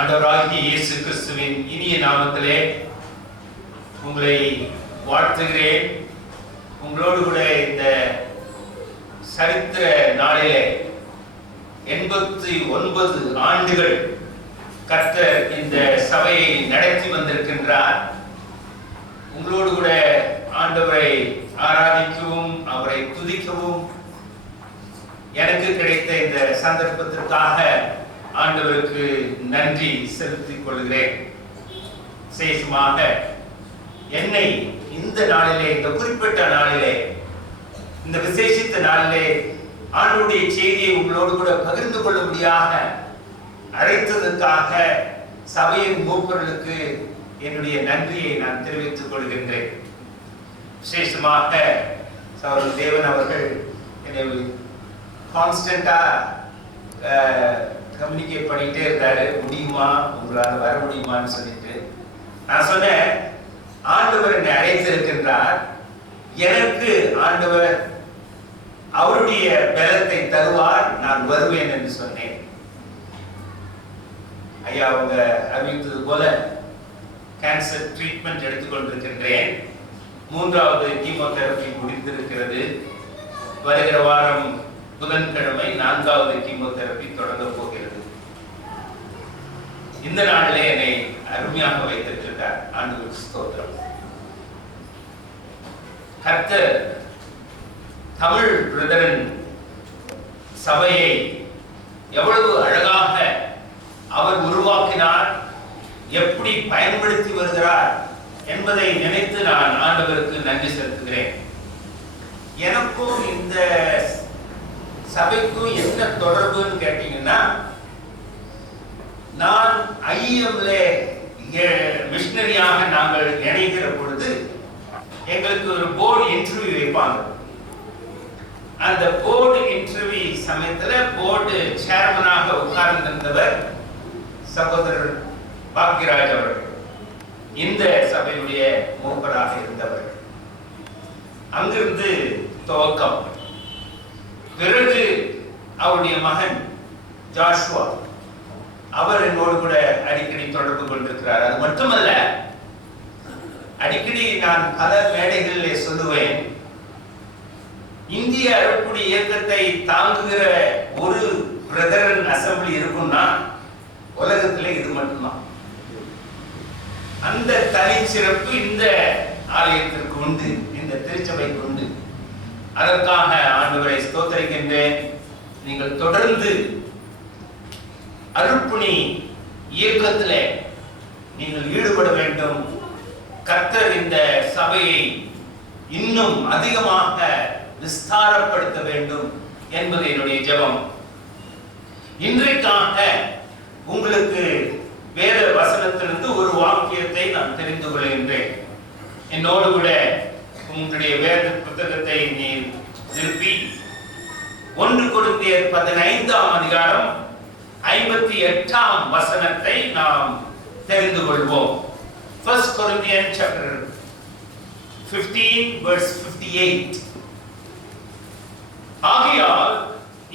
ஆண்டவராகிய இயேசு கிறிஸ்துவின் இனிய நாமத்திலே உங்களை வாழ்த்துகிறேன். உங்களோடு கூட இந்த சரித்திர நாளிலே 89 ஆண்டுகள் கர்த்தர் இந்த சபையை நடத்தி வந்திருக்கின்றார். உங்களோடு கூட ஆண்டவரை ஆராதிக்கவும் அவரை துதிக்கவும் எனக்கு கிடைத்த இந்த சந்தர்ப்பத்திற்காக ஆண்டவருக்கு நன்றி செலுத்திக் கொள்கிறேன். விசேஷமாக என்னை இந்த நாளிலே, இந்த குறிப்பிட்ட நாளிலே, இந்த விசேஷித்த நாளிலே ஆண்டவருடைய செய்தியை உங்களோடு கூட பகிர்ந்து கொள்ளும்படியாக அழைத்ததற்காக சபையின் மூப்பர்களுக்கு என்னுடைய நன்றியை நான் தெரிவித்துக் கொள்கின்றேன். விசேஷமாக சகோதரர் தேவன் அவர்கள் என்னை கான்ஸ்டன்டா கம்யூனிகேட் பண்ணிட்டே இருந்தாரு, முடியுமா, உங்களால் வர முடியுமான்னு சொல்லிட்டு. நான் சொன்னேன், ஆண்டவர் என்னை அழைத்திருக்கின்றார், எனக்கு ஆண்டவர் அவருடைய பலத்தை தருவார், நான் வருவேன் என்று சொன்னேன். ஐயா அவங்க அறிவித்தது போல கேன்சர் ட்ரீட்மெண்ட் எடுத்துக்கொண்டிருக்கின்றேன். 3வது கீமோதெரபி முடிந்திருக்கிறது. வருகிற வாரம் புதன்கிழமை 4வது கீமோதெரபி தொடங்க போகிறது. இந்த நாளிலே என்னை அருமையாக வைத்திருக்கிறார். ஆண்டவருக்கு ஸ்தோத்திரம். கர்த்தர் தமிழ் பிரதரன் சபையை எவ்வளவு அழகாக அவர் உருவாக்கினார், எப்படி பயன்படுத்தி வருகிறார் என்பதை நினைத்து நான் ஆண்டவருக்கு நன்றி செலுத்துகிறேன். எனக்கும் இந்த சபைக்கும் என்ன தொடர்புன்னு கேட்டீங்கன்னா, நான் ஐஎம்ல மிஷனரியாக நாங்கள் இணைகிற பொழுது எங்களுக்கு ஒரு போர்டு இன்டர்வியூ வைப்பாங்க. அந்த போர்டு இன்டர்வியூ சமயத்துல போர்டு சேர்மனாக உட்கார்ந்திருந்தவர் சகோதரர் பாக்யராஜ் அவர்கள், இந்த சபையுடைய மூப்பராக இருந்தவர். அங்கிருந்து துவக்கம். பிறகு அவருடைய மகன் ஜாஷுவா அவர் என்னோடு கூட அடிக்கடி தொடர்பு கொண்டிருக்கிறார். அது மட்டுமல்ல, அடிக்கடி நான் பல மேடைகளிலே சொல்லுவேன், இந்திய அறக்குடி இயக்கத்தை தாங்குகிற ஒரு பிரதரன் அசம்பிளி இருக்கும்னா உலகத்திலே இது மட்டும்தான். அந்த தனிச்சிறப்பு இந்த ஆலயத்திற்கு உண்டு, இந்த திருச்சபைக்கு உண்டு. அதற்காக ஆண்டவரை ஸ்தோத்திரிக்கின்றேன். நீங்கள் தொடர்ந்து அருட்பணி இயக்கத்திலே நீங்கள் ஈடுபட வேண்டும். கர்த்தர் இந்த சபையை இன்னும் அதிகமாக விஸ்தாரப்படுத்த வேண்டும் என்பது என்னுடைய ஜெபம். இன்றைக்காக உங்களுக்கு வேத வசனத்திலிருந்து ஒரு வாக்கியத்தை நான் தெரிந்து கொள்கின்றேன். என்னோடு கூட உங்களுடைய வேத புத்தகத்தை நீ திருப்பி 1 கொரிந்தியர் 15ஆம் அதிகாரம் 58ஆம் வசனத்தை நாம் தெரிந்து கொள்வோம். 1 Corinthians chapter 15 verse 58. ஆகையால்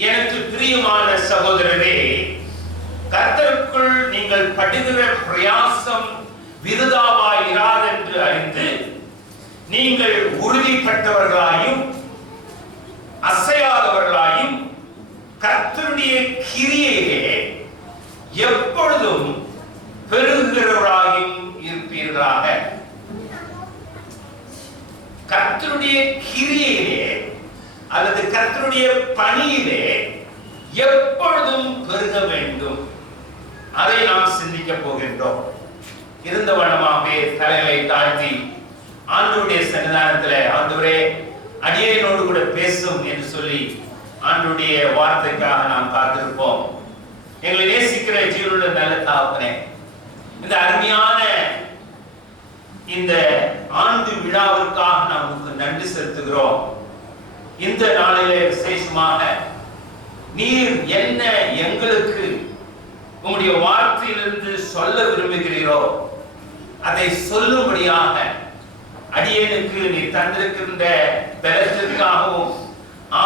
எனக்கு பிரியமான சகோதரரே, கர்த்தருக்குள் நீங்கள் படுகிற பிரயாசம் விருதாவாயிராதென்று அறிந்து நீங்கள் உறுதிப்பட்டவர்களாயும் அசையாதவர்களாயும் கர்த்தருடைய கிரியையிலே எப்பொழுதும் பெருகிறவராயும் இருப்பீர்களாக. கர்த்தருடைய கிரியையிலே அல்லது கர்த்தருடைய பணியிலே எப்பொழுதும் பெருக வேண்டும். அதை நாம் சிந்திக்க போகின்றோம். இருந்த வண்ணமாகவே தலைகளை தாழ்த்தி ஆண்டவருடைய சன்னிதானத்திலே, ஆண்டவரே அடியேனோடு கூட பேசும் என்று சொல்லி ஆண்டவருடைய வார்த்தைக்காக நாம் காத்திருப்போம். எங்களை நேசிக்கிற ஜீவனுள்ள நல்ல தகப்பனே, இந்த அருமையான இந்த ஆண்டு விழாவிற்காக நாம் உங்களுக்கு நன்றி செலுத்துகிறோம். இந்த நாளிலே விசேஷமாக நீர் என்ன எங்களுக்கு உங்களுடைய வார்த்தையிலிருந்து சொல்ல விரும்புகிறீரோ அதை சொல்லும்படியாக அடியேனுக்கு நீ தந்திருக்கின்ற பலத்திற்காகவும்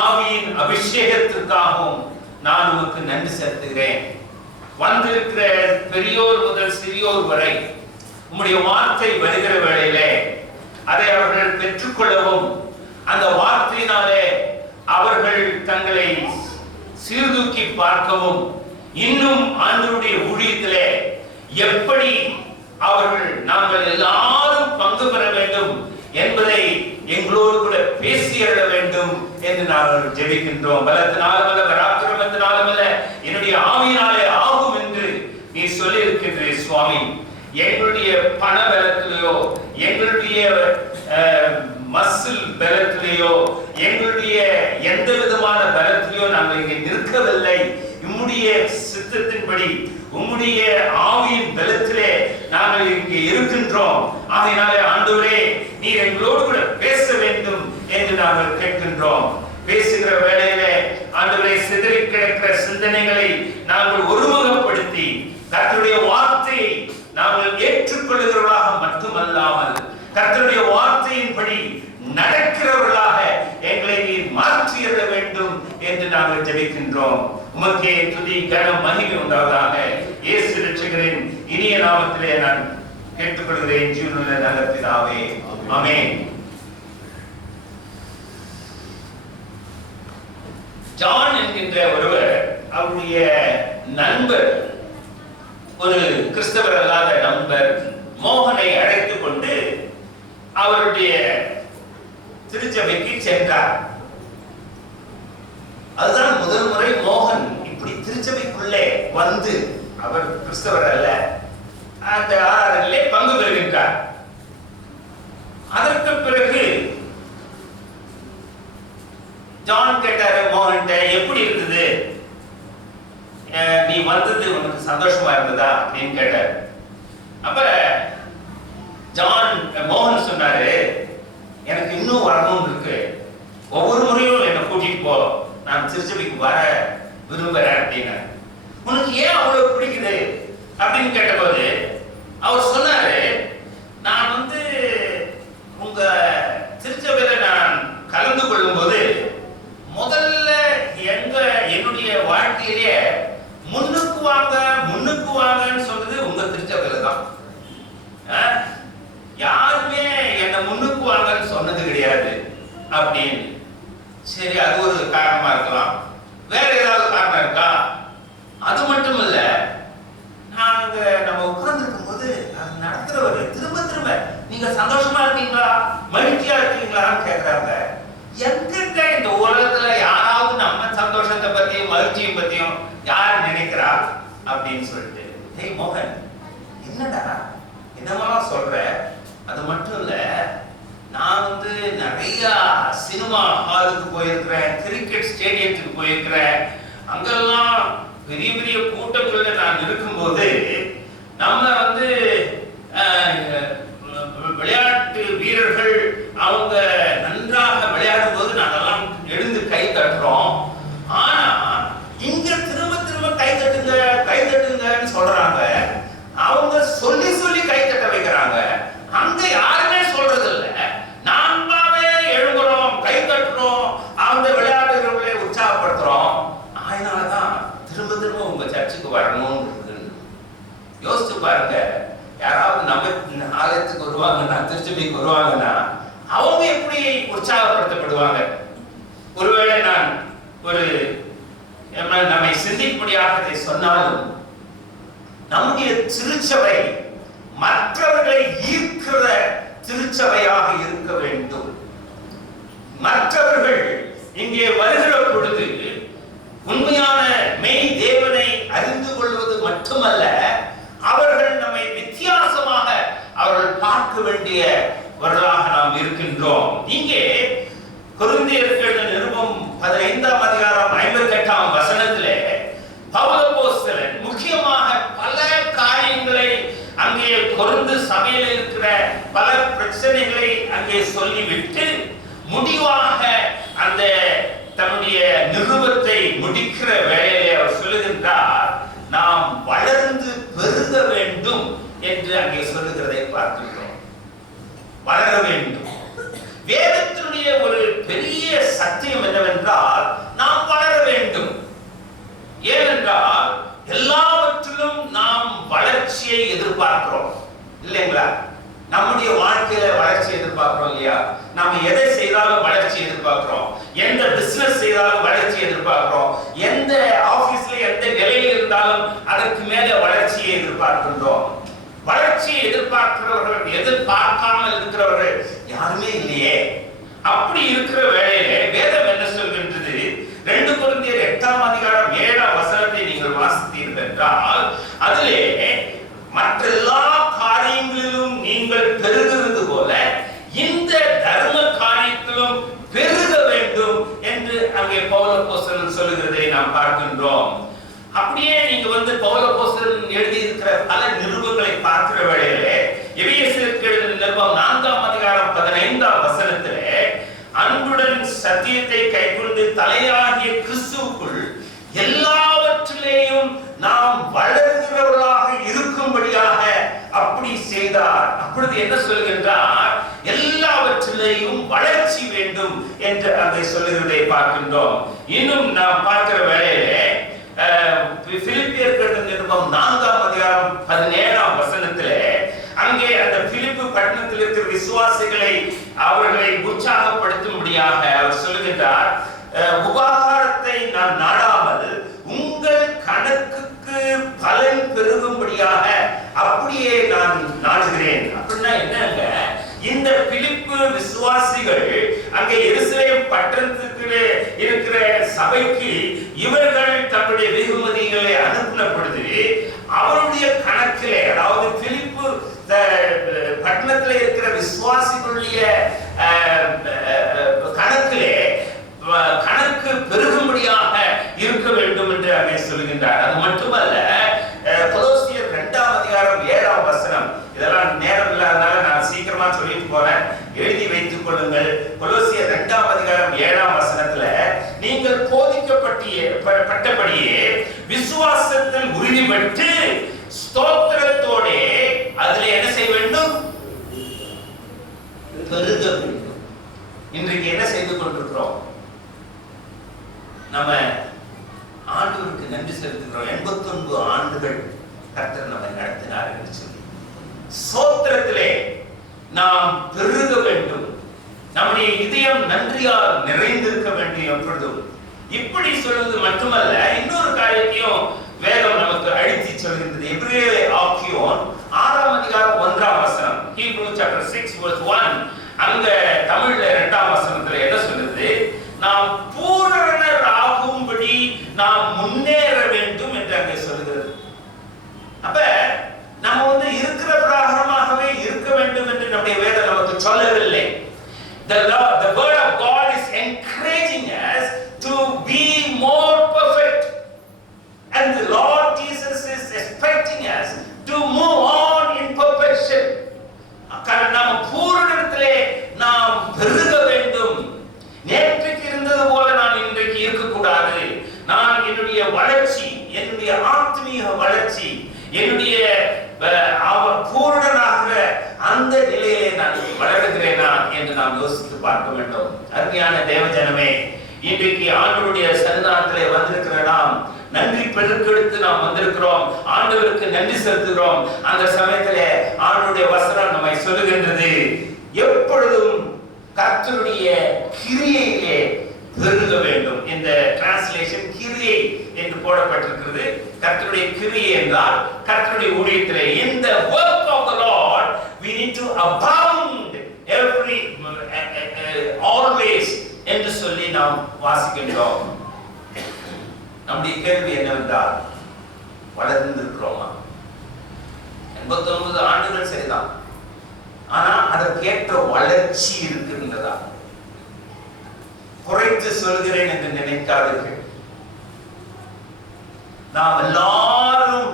ஆவியின் அபிஷேகத்திற்காகவும் நான் உமக்கு நன்றி செலுத்துகிறேன். வந்திருக்கிற பெரியோர் சிறியோர் வரை உம்முடைய வார்த்தை வருகிற வேளையிலே அதை அவர்கள் பெற்றுக்கொள்ளவும், அந்த வார்த்தையினாலே அவர்கள் தங்களை சீர்தூக்கி பார்க்கவும், இன்னும் ஆண்டவருடைய ஊழியத்திலே எப்படி அவர்கள் நாங்கள் எல்லாரும் பங்கு பெற வேண்டும் என்பதை எங்களோடு கூட பேசியற வேண்டும் என்று நாங்கள் ஜெபிக்கின்றோம். பலத்தினாலும் அல்ல, பராக்கிரமத்தினாலும் அல்ல, என்னுடைய ஆவியினாலே ஆகும் என்று நீ சொல்லி இருக்கின்ற சுவாமி. எங்களுடைய பண பலத்திலேயோ, எங்களுடைய மசில் பலத்திலேயோ, எங்களுடைய எந்த விதமான பலத்திலேயோ நாங்கள் இங்கே நிற்கவில்லை. உம்முடைய சித்தத்தின்படி, உம்முடைய ஆவியின் பலத்திலே நாங்கள் இங்கே இருக்கின்றோம். ஆகையினாலே ஆண்டவரே, நீர் எங்களோடு கூட பேச வேண்டும் என்று நாங்கள் கேட்கின்றோம். பேசுகிற வேளையிலே ஆண்டவரே, சிதறி கிடக்கிற சிந்தனைகளை நாங்கள் ஒருமுகப்படுத்தி கர்த்தருடைய வார்த்தையை நாங்கள் ஏற்றுக்கொள்கிறவர்களாக மட்டுமல்லாமல் கர்த்தருடைய வார்த்தையின்படி நடக்கிறவர்களாக எங்களை நீர் மாற்றியிட வேண்டும் என்று நாங்கள் ஜெபிக்கின்றோம். உமக்கே துதி கனம் மகிமை உண்டாவதாக. இயேசு இரட்சகரின் இனிய நாமத்திலே நான் கேட்டுக்கொள்கிறேன் ஜீவனுள்ள நல்ல பிதாவே, ஆமென். ஜான் என்கின்ற ஒருவர் அவருடைய நண்பர், ஒரு கிறிஸ்தவர் அல்லாத நண்பர் மோகனை அழைத்துக் கொண்டு அவருடைய திருச்சபைக்கு சென்றார். அதுதான் முதல் முறை மோகன் இப்படி திருச்சபைக்குள்ளே வந்து, அவர் கிறிஸ்தவர் அல்ல, அந்த ஆராதனையிலே பங்கு பெறுகின்றார். அதற்கு பிறகு ஜான் கேட்டாரு மோகன்கிட்ட, எப்படி இருந்தது, நீ வந்தது உனக்கு சந்தோஷமா இருந்ததா அப்படின்னு கேட்டார். அப்ப ஜான் மோகன் சொன்னாரு, எனக்கு இன்னும் வரணும்னு இருக்கு, ஒவ்வொரு முறையும் என்னை கூட்டிட்டு போ, நான் திருச்சபைக்கு வர விரும்புறேன் அப்படின்னா. உனக்கு ஏன் அவ்வளவு பிடிக்குது அப்படின்னு கேட்டபோது அவர் சொன்னாரு, நான் வந்து உங்க திருச்சபையில நான் கலந்து கொள்ளும் போது முதல்ல என்னுடைய வாழ்க்கையிலேயே முன்னுக்கு வாங்கன்னு சொல்றது உங்க திருச்சபையில தான். யாருமே என்ன முன்னுக்கு வாங்கன்னு சொன்னது கிடையாது அப்படின்னு. சரி, அது ஒரு காரணமா இருக்கலாம், வேற ஏதாவது காரணம் இருக்கா? அது மட்டும் இல்ல, நாங்க நம்ம உட்கார்ந்து இருக்கும் போது அது நடத்துறவர் திரும்ப திரும்ப நீங்க சந்தோஷமா இருக்கீங்களா, மகிழ்ச்சியா இருக்கீங்களான்னு கேட்கிறாங்க. எங்க இந்த உலகத்துல யாராவது நம்ம சந்தோஷத்தை பத்தியும் மகிழ்ச்சியை பத்தியும் யார் நினைக்கிறா அப்படின்னு சொல்லிட்டு, டேய் மோகன், என்னடா என்னவெல்லாம் சொல்ற? அது மட்டும் இல்ல, நான் வந்து நிறைய சினிமா ஹாலுக்கு போயிருக்கிறேன், கிரிக்கெட் ஸ்டேடியத்துக்கு போயிருக்கிறேன், அங்கெல்லாம் பெரிய பெரிய கூட்டங்கள்ல நான் இருக்கும்போது நம்ம வந்து விளையாட்டு வீரர்கள் அவங்க நன்றாக விளையாடும் போது நாங்கெல்லாம் எழுந்து கை தட்டுறோம். ஆனா இங்க திரும்ப திரும்ப கை தட்டுங்கன்னு சொல்றாங்க. அவங்க சொல்லி சொல்லி கை தட்ட வைக்கிறாங்க. அங்க யாருமே சொல்றது இல்ல, நாமவே எழுதுறோம், கை தட்டுறோம், அந்த விளையாட்டுகளை உற்சாகப்படுத்துறோம். அதனாலதான் திரும்ப திரும்ப உங்க சர்ச்சுக்கு வரணும். யோசிச்சு பாருங்க, யாராவது நம்ம ஆலயத்துக்கு வருவாங்கன்னா, திருச்சபைக்கு வருவாங்கன்னா அவங்க எப்படி உற்சாகப்படுத்தப்படுவாங்க? ஒருவேளை நான் ஒரு நம்மை சிந்திக்கும்படியாக சொன்னாலும், நம்முடைய திருச்சபை மற்றவர்களை ஈர்க்கிற திருச்சபையாக இருக்க வேண்டும். மற்றவர்கள் இங்கே வருகிற பொழுது உண்மையான மெய் தேவனை அறிந்து கொள்வது மட்டுமல்ல, அவர்கள் நம்மை வித்தியாசமாக அவர்கள் பார்க்க வேண்டியவர்களாக நாம் இருக்கின்றோம். இங்கே கொரிந்தியர்கள் நிருபம் 15ஆம் அதிகாரம் 58ஆம் வசனத்திலே பவுல் அப்போஸ்தலன் முக்கியமாக பல காரியங்களை அங்கே கொரிந்து சபையில் இருக்கிற பல பிரச்சனைகளை அங்கே சொல்லிவிட்டு முடிவாக அந்த தன்னுடைய நிருபத்தை முடிக்கிற வேளையிலே அவர் சொல்லுகின்றார், நாம் வளர்ந்து பெருக வேண்டும் என்று அங்கே சொல்லுகிறதை பார்க்கின்றோம். வளர வேண்டும். வேதத்தினுடைய ஒரு பெரிய சத்தியம் என்னவென்றால், நாம் வளர வேண்டும். ஏனென்றால் எல்லாவற்றிலும் நாம் வளர்ச்சி வளர்ச்சியை எதிர்பார்க்கிறோம் இல்லைங்களா? நம்முடைய வாழ்க்கையில வளர்ச்சி எதிர்பார்க்கிறோம் இல்லையா? நாம எதை செய்தாலும் வளர்ச்சி எதிர்பார்க்கிறோம். எந்த பிசினஸ் செய்தாலும் வளர்ச்சி எதிர்பார்க்கிறோம். எந்த ஆபீஸ்ல எந்த நிலையில் இருந்தாலும் அதற்கு மேல வளர்ச்சியை எதிர்பார்க்கின்றோம். வளர்ச்சியை எதிர்பார்க்கிறவர்கள், எதிர்பார்க்காமல் இருக்கிறவர்கள் யாருமே இல்லையே. அப்படி இருக்கிற வேளையிலே வேதம் என்ன சொல்கின்றது? 2 கொரிந்தியர் 8ஆம் அதிகாரம் 7ஆம் வசனத்தை நீங்கள் வாசித்தீர்கள் என்றால், அதிலே மற்ற எல்லா காரியங்களிலும் நீங்கள் பெருகுவது போல இந்த தர்ம காரியத்திலும் பெருக வேண்டும் என்று அங்கே பவுல் அப்போஸ்தலன் சொல்லுகிறதை நாம் பார்க்கின்றோம். அப்படியே நீங்க பவுல் அப்போஸ்தலன் எழுதி இருக்கிற பல நிருபங்களை பார்க்கிற வேளையிலே எபேசியருக்கு எழுதின நிருபம் 4ஆம் அதிகாரம் 15ஆம் வசனத்திலே அன்புடன் சத்தியத்தை கைக்கொண்டு தலையாகிய கிறிஸ்துவுக்குள் எல்லாவற்றிலேயும் நாம் வளர்கிறவர்களாக இருக்கும்படியாக அப்படி செய்தார். அப்பொழுது என்ன சொல்கின்றார்? எல்லாவற்றிலேயும் வளர்ச்சி வேண்டும் என்று அதை சொல்லுகிறதை பார்க்கின்றோம். இன்னும் நாம் பார்க்கிற வேளையிலே பிலிப்பியர் நிருபம் 4ஆம் அதிகாரம் 17ஆம் வசனத்திலே அங்கே அந்த பிலிப்பு பட்டணத்தில் இருக்கிற விசுவாசிகளை அவர்களை உற்சாகப்படுத்தும்படியாக அவர் சொல்லுகின்றார், உபகாரத்தை நான் நாடாமல் உங்கள் கணக்குக்கு பலன் பெருகும்படியாக அப்படியே நான் நாடுகிறேன். அப்படின்னா என்னங்க? இந்த பிலிப்பு விசுவாசிகள் அங்கே எருசலேம் பட்டணத்துக்கு இருக்கிற சபைக்கு இவர்கள் தன்னுடைய வெகுமதிகளை அனுப்பின பொழுது அவருடைய கணக்கிலே, அதாவது பிலிப்பு பட்டணத்தில் இருக்கிற விசுவாசிகளுடைய கணக்கிலே கணக்கு பெருகும்படியாக இருக்க வேண்டும் என்று அங்கே சொல்கின்றார். அது மட்டுமல்ல, கொலோசியர் 2ஆம் அதிகாரம் 7ஆம் வசனம், இதெல்லாம் நேரம் இல்லாதனால நான் சீக்கிரமா சொல்லிட்டு போறேன், எழுதி வைத்துக் கொள்ளுங்கள். கொலோசியர் 2ஆம் அதிகாரம் 7ஆம் வசனத்துல நீங்கள் போதிக்கப்பட்டபடியே விசுவாசத்தில் உறுதிப்பட்டு ஸ்தோத்திரத்தோட அதுல என்ன செய்ய வேண்டும்? பெருக வேண்டும். இன்றைக்கு என்ன செய்து கொண்டிருக்கிறோம்? நம்ம ஆண்டவருக்கு நன்றி செலுத்துகிறோம். 89 ஆண்டுகள் கர்த்தர் நம்மை நடத்தினார் என்று சொல்லி ஸ்தோத்திரத்திலே நாம் பெருக வேண்டும். நம்முடைய இதயம் நன்றியால் நிறைந்திருக்க வேண்டும் எப்பொழுதும். இப்படி சொல்வது மட்டுமல்ல, இன்னொரு காரியத்தையும் வேதம் நமக்கு அழைத்து சொல்கின்றது. எபிரேய ஆக்கியோன் 6ஆம் அதிகாரம் 1ஆம் வசனம், Hebrew chapter 6 verse 1, அங்க தமிழ்ல 2ஆம் வசனத்துல என்ன சொல்லுது? நாம் பூரணராகும்படி நாம் முன்னேற வேண்டும் என்று அங்கே சொல்லுகிறது. அப்ப நம்ம இருக்கிற பிரகாரமாகவே இருக்க வேண்டும் என்று நம்முடைய வேதம் நமக்கு சொல்லவில்லை. The word of God is encouraging us to be more perfect, and the Lord Jesus is expecting us to move on in perfection. நாம் பூரணத்திலே நாம் பெருக வேண்டும். நேற்றுக்கு இருந்தது போல நான் இன்றைக்கு இருக்கக்கூடாது. நான் என்னுடைய வளர்ச்சி, என்னுடைய ஆத்மீக வளர்ச்சி, என்னுடைய பூரணனாக அந்த நிலையிலே நான் வளருகிறேனா என்று நாம் யோசித்து பார்க்க வேண்டும். அருமையான தேவஜனமே, இன்றைக்கு ஆண்டவருடைய சன்னிதானத்திலே வந்திருக்கிற நாம் நன்றி பெருக்கெடுத்து நாம் வந்திருக்கிறோம். ஆண்டவருக்கு நன்றி செலுத்துகிறோம். அந்த சமயத்திலே ஆண்டவருடைய வசனம் நம்மை சொல்லுகின்றது, எப்பொழுதும் கர்த்தருடைய கிரியையிலே பெருக வேண்டும். இந்த டிரான்ஸ்லேஷன் கிரியை என்று போடப்பட்டிருக்கிறது. கர்த்தருடைய கிரியை என்றால் கர்த்தருடைய ஊழியத்திலே, in the work of the Lord we need to abound always என்று சொல்லி நாம் வாசிக்கின்றோம். நம்முடைய கேள்வி என்னவென்றால், வளர்ந்திருக்கிறோமா? 89 ஆண்டுகள் சரிதான், ஆனா அதற்கேற்ற வளர்ச்சி இருக்கின்றதா? குறைத்து சொல்கிறேன் என்று நினைக்காதீர்கள். நாம் எல்லாரும்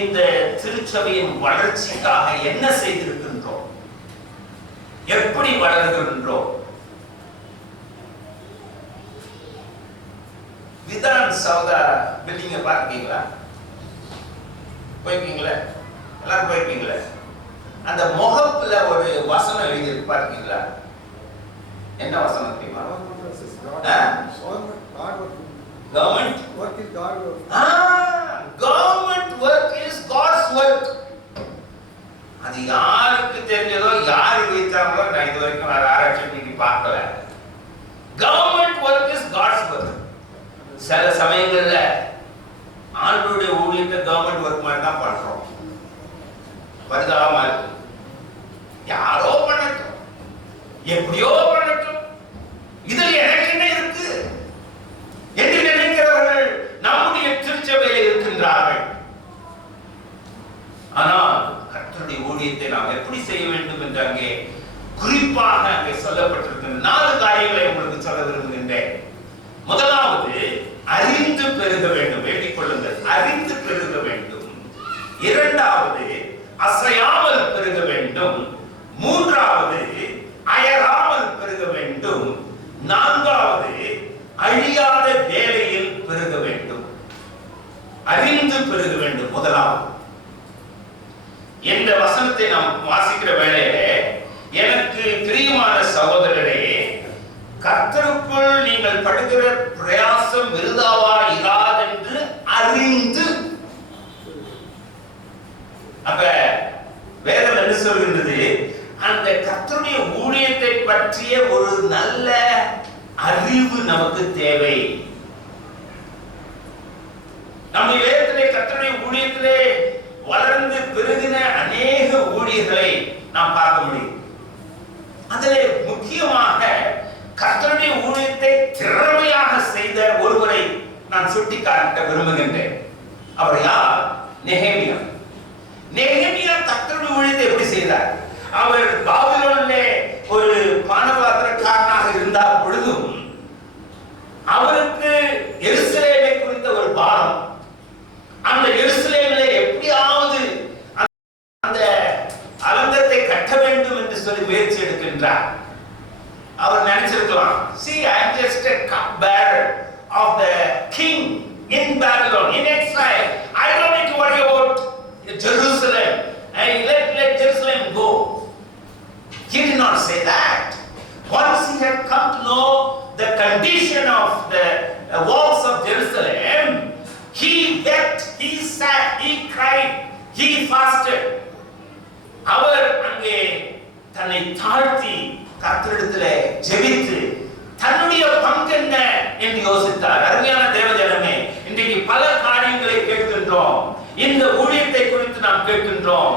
இந்த திருச்சபையின் வளர்ச்சிக்காக என்ன செய்திருக்கின்றோம்? எப்படி வளர்கின்றோம்? விதான் சௌதா பில்டிங்க பார்க்கீங்களா? போயிருக்கீங்களா? எல்லாரும் போயிருக்கீங்களா? அந்த முகப்புல ஒரு வசனம் எழுதி பார்க்கீங்களா? என்ன வசனம் தெரியுமா? Government work is God work. Government work is God's work. அது யாருக்கு தெரிஞ்சதோ யாரு வைத்தாங்களோ நான் இது வரைக்கும் ஆராய்ச்சி பண்ணி பார்க்கல. Government work is God's work. சில சமயங்கள்ல ஆண்டவருடைய ஊழியத்தை கவர்மெண்ட் ஒர்க் மாதிரி தான் பண்றோம். பரிதாபமா இருக்கு. யாரோ பண்ணட்டும், எப்படியோ பண்ணட்டும், இதுல எனக்கு என்ன இருக்கு என்று நினைக்கிறவர்கள் நம்முடைய திருச்சபையில் இருக்கின்றார்கள். ஆனால் கர்த்தருடைய ஊழியத்தை நாம் எப்படி செய்ய வேண்டும் என்று அங்கே குறிப்பாக அங்கே சொல்லப்பட்டிருக்கின்ற 4 காரியங்களை உங்களுக்கு சொல்ல விரும்புகின்றேன். முதலாவது, அறிந்து பெருக வேண்டும். வேண்டிக் கொள்ளுங்கள், அறிந்து பெருக வேண்டும். இரண்டாவது, அசையாமல் பெருக வேண்டும். மூன்றாவது, அயராமல் பெருக வேண்டும். நான்காவது, அழியாத வேலையில் பெருக வேண்டும். அறிந்து பெருக வேண்டும். முதலாவது, இந்த வசனத்தை நாம் வாசிக்கிற வேளையிலே எனக்கு பிரியமான சகோதரரே, கர்த்தருக்குள் நீங்கள் படுகிற பிரயாசம் விருதாவா இராதென்று அறிந்து. அப்ப வேதம் என்ன சொல்கின்றது? அந்த கர்த்தருடைய ஊழியத்தை பற்றிய ஒரு நல்ல அறிவு நமக்கு தேவை. நம்முடைய வேதத்திலே கர்த்தருடைய ஊழியத்திலே வளர்ந்து பெருகின அநேக ஊழியர்களை நாம் பார்க்க முடியும். அதிலே முக்கியமாக கர்த்தருடைய ஊழியத்தை திறமையாக செய்த ஒருவரை நான் சுட்டிக்காட்ட விரும்புகின்றேன். அவர் யார்? நெகேமியா. நெகேமியா கர்த்தருடைய ஊழியத்தை எப்படி செய்தார்? அவர் பாபிலோனிலே ஒரு பானபாத்திரக்காரனாக இருந்த பொழுதும் அவருக்கு எருசலேமை குறித்த ஒரு பாரம், அந்த எருசலேமிலே எப்படியாவது அந்த அலங்கத்தை கட்ட வேண்டும் என்று சொல்லி முயற்சி எடுக்கின்றார். அவர் நினைச்சிருக்கலாம், see, I am just a cupbearer of the king in Babylon, in exile. I don't need to worry about Jerusalem. Let Jerusalem go. He did not say that. Once he had come to know the condition of the walls of Jerusalem, he wept, he sat, he cried, he fasted. அவர் அங்கே தன்னை தாழ்த்தி கர்த்தரிடத்திலே ஜெபித்து தன்னுடைய பங்கு என்ன என்று யோசித்தார். அருமையான தேவஜனமே, இன்றைக்கு பல காரியங்களை கேட்கின்றோம். இந்த ஊழியத்தை குறித்து நாம் கேட்கின்றோம்.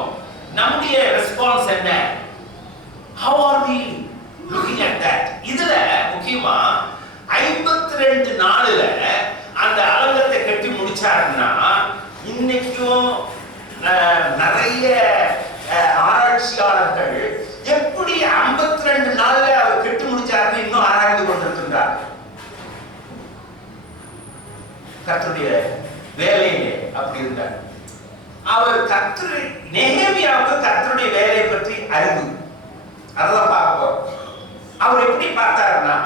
நம்முடைய ரெஸ்பான்ஸ் என்ன? How are we looking at that? இதுல முக்கியமா 52 நாள்ல அந்த அலங்கத்தை கட்டி முடிச்சாருன்னா, இன்னைக்கும் நிறைய ஆராய்ச்சியாளர்கள் எப்படி 52 நாள்ல அவர் கட்டி முடிச்சாருன்னு இன்னும் ஆராய்ந்து கொண்டிருக்கின்றார். கர்த்தருடைய வேலையிலே அப்படி இருந்தார். அவர் நெகேமியாவுக்கு கர்த்தருடைய வேலையை பற்றி அறிவு, அதெல்லாம் பார்ப்போம். அவர் எப்படி பார்த்தாருன்னா,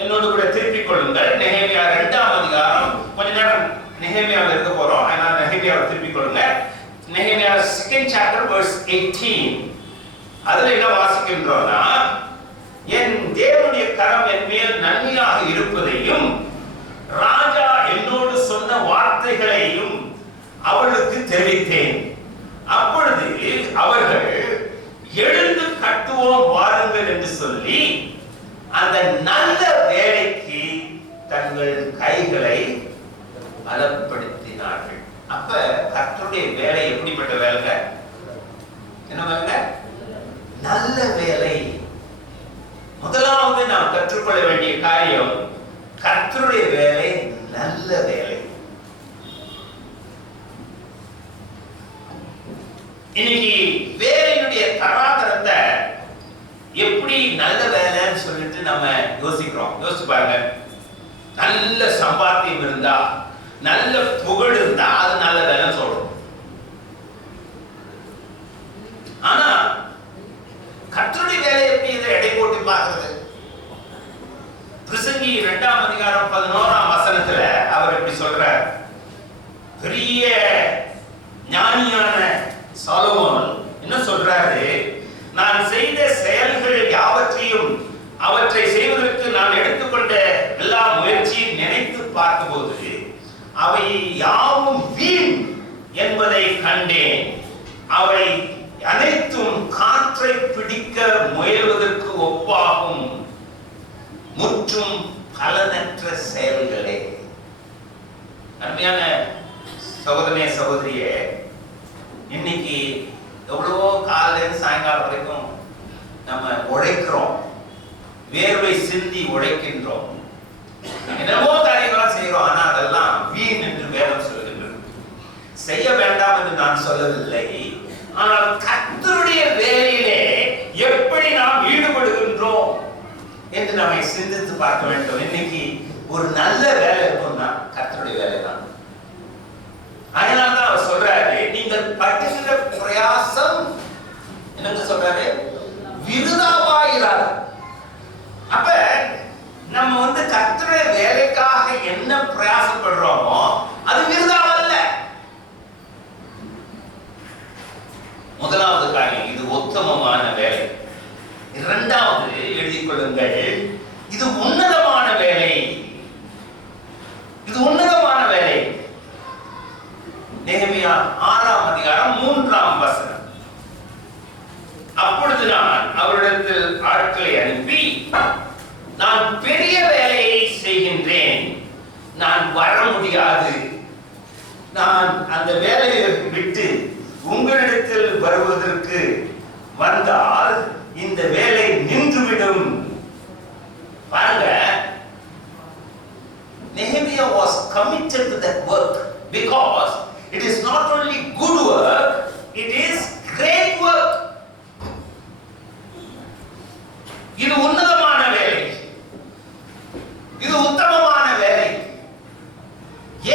என்னோடு கூட திருப்பிக் கொள்ளுங்கள். நெகேமியா 2ஆம் அதிகாரம், கொஞ்ச நேரம் நெகேமியாவில் இருக்க போறோம், அதனால நெகேமியாவை திருப்பிக் கொள்ளுங்க. நெகேமியா 2nd chapter verse 18. அதுல என்ன வாசிக்கின்றோம்னா, என் தேவனுடைய கரம் என் மேல் நன்மையாக இருப்பதையும் ராஜா என்னோடு சொன்ன வார்த்தைகளையும் அவளுக்கு தெரிவித்தேன். அப்பொழுது அவர்கள் எழுந்து கட்டுவோம் வாருங்கள் என்று சொல்லி அந்த நல்ல வேலைக்கு தங்கள் கைகளை பலப்படுத்தினார்கள். அப்ப கர்த்தருடைய வேலை எப்படிப்பட்ட வேலை? என்ன வேலை? நல்ல வேலை. முதலாவது நாம் கற்றுக்கொள்ள வேண்டிய காரியம், கர்த்தருடைய வேலை நல்ல வேலை. இன்னைக்கு வேலையினுடைய தராதரத்தை எப்படி நல்ல வேலைன்னு சொல்லிட்டு நம்ம யோசிக்கிறோம். யோசிச்சு பாருங்க, நல்ல சம்பாத்தியம் இருந்தா, நல்ல புகழ் இருந்தா அது நல்ல வேலைன்னு சொல்றோம். ஆனா கர்த்தருடைய வேலை எப்படி இதை எடை போட்டு பார்க்கிறது? பிரசங்கி 2ஆம் அதிகாரம் 11ஆம் வசனத்துல அவர் எப்படி சொல்றார்? பெரிய ஞானியான சாலமோன் என்ன சொல்றாரு? நான் செய்த செயல்கள் யாவற்றையும் அவற்றை செய்வதற்கு நான் எடுத்துக்கொண்ட எல்லா முயற்சியும் நினைத்து பார்த்தபோது அவை யாவும் வீண் அவை அனைத்தும் காற்றை பிடிக்க முயல்வதற்கு ஒப்பாகும் முற்றும் பலனற்ற செயல்களே. அருமையான சகோதரனே சகோதரியே, இன்னைக்கு எவ்வளவோ காலையில சாயங்காலம் வரைக்கும் நம்ம உழைக்கிறோம், வேர்வை சிந்தி உழைக்கின்றோம், என்னவோ காரியங்களாம் செய்யறோம். ஆனா அதெல்லாம் வீண் என்று வேதம் சொல்லுகின்றது. செய்ய வேண்டாம் என்று நான் சொல்லவில்லை. ஆனால் கர்த்தருடைய வேலையிலே எப்படி நாம் ஈடுபடுகின்றோம் என்று நம்மை சிந்தித்து பார்க்க வேண்டும். இன்னைக்கு ஒரு நல்ல வேலை இருக்கும்னா கர்த்தருடைய வேலை தான். அதனால்தான் அவர் சொல்றாரு, நீங்கள் படுகிற பிரயாசம் என்னங்க சொல்றாரு, விருதாவாயிராது. அப்ப நம்ம கர்த்தருடைய வேலைக்காக என்ன பிரயாசப்படுறோமோ அது விருதாவல்ல. முதலாவது காரியம், இது உத்தமமான வேலை. இரண்டாவது எழுதிக் கொள்ளுங்கள், இது உன்னதமான வேலை. இது உன்னதமான வேலை. நெகேமியா 6ஆம் அதிகாரம் 3ஆம் வசனம். அப்பொழுது நான் அவரிடத்தில் ஆட்களை அனுப்பி, நான் பெரிய வேலையை செய்கின்றேன், நான் வர முடியாது, நான் அந்த வேலையை விட்டு உங்களிடத்தில் வருவதற்கு வந்தால் இந்த வேலை நின்றுவிடும். பாருங்க, Nehemiah was committed to that work because it is not only good work, it is great work. இது உன்னதமான வேலை, இது உத்தமமான வேலை.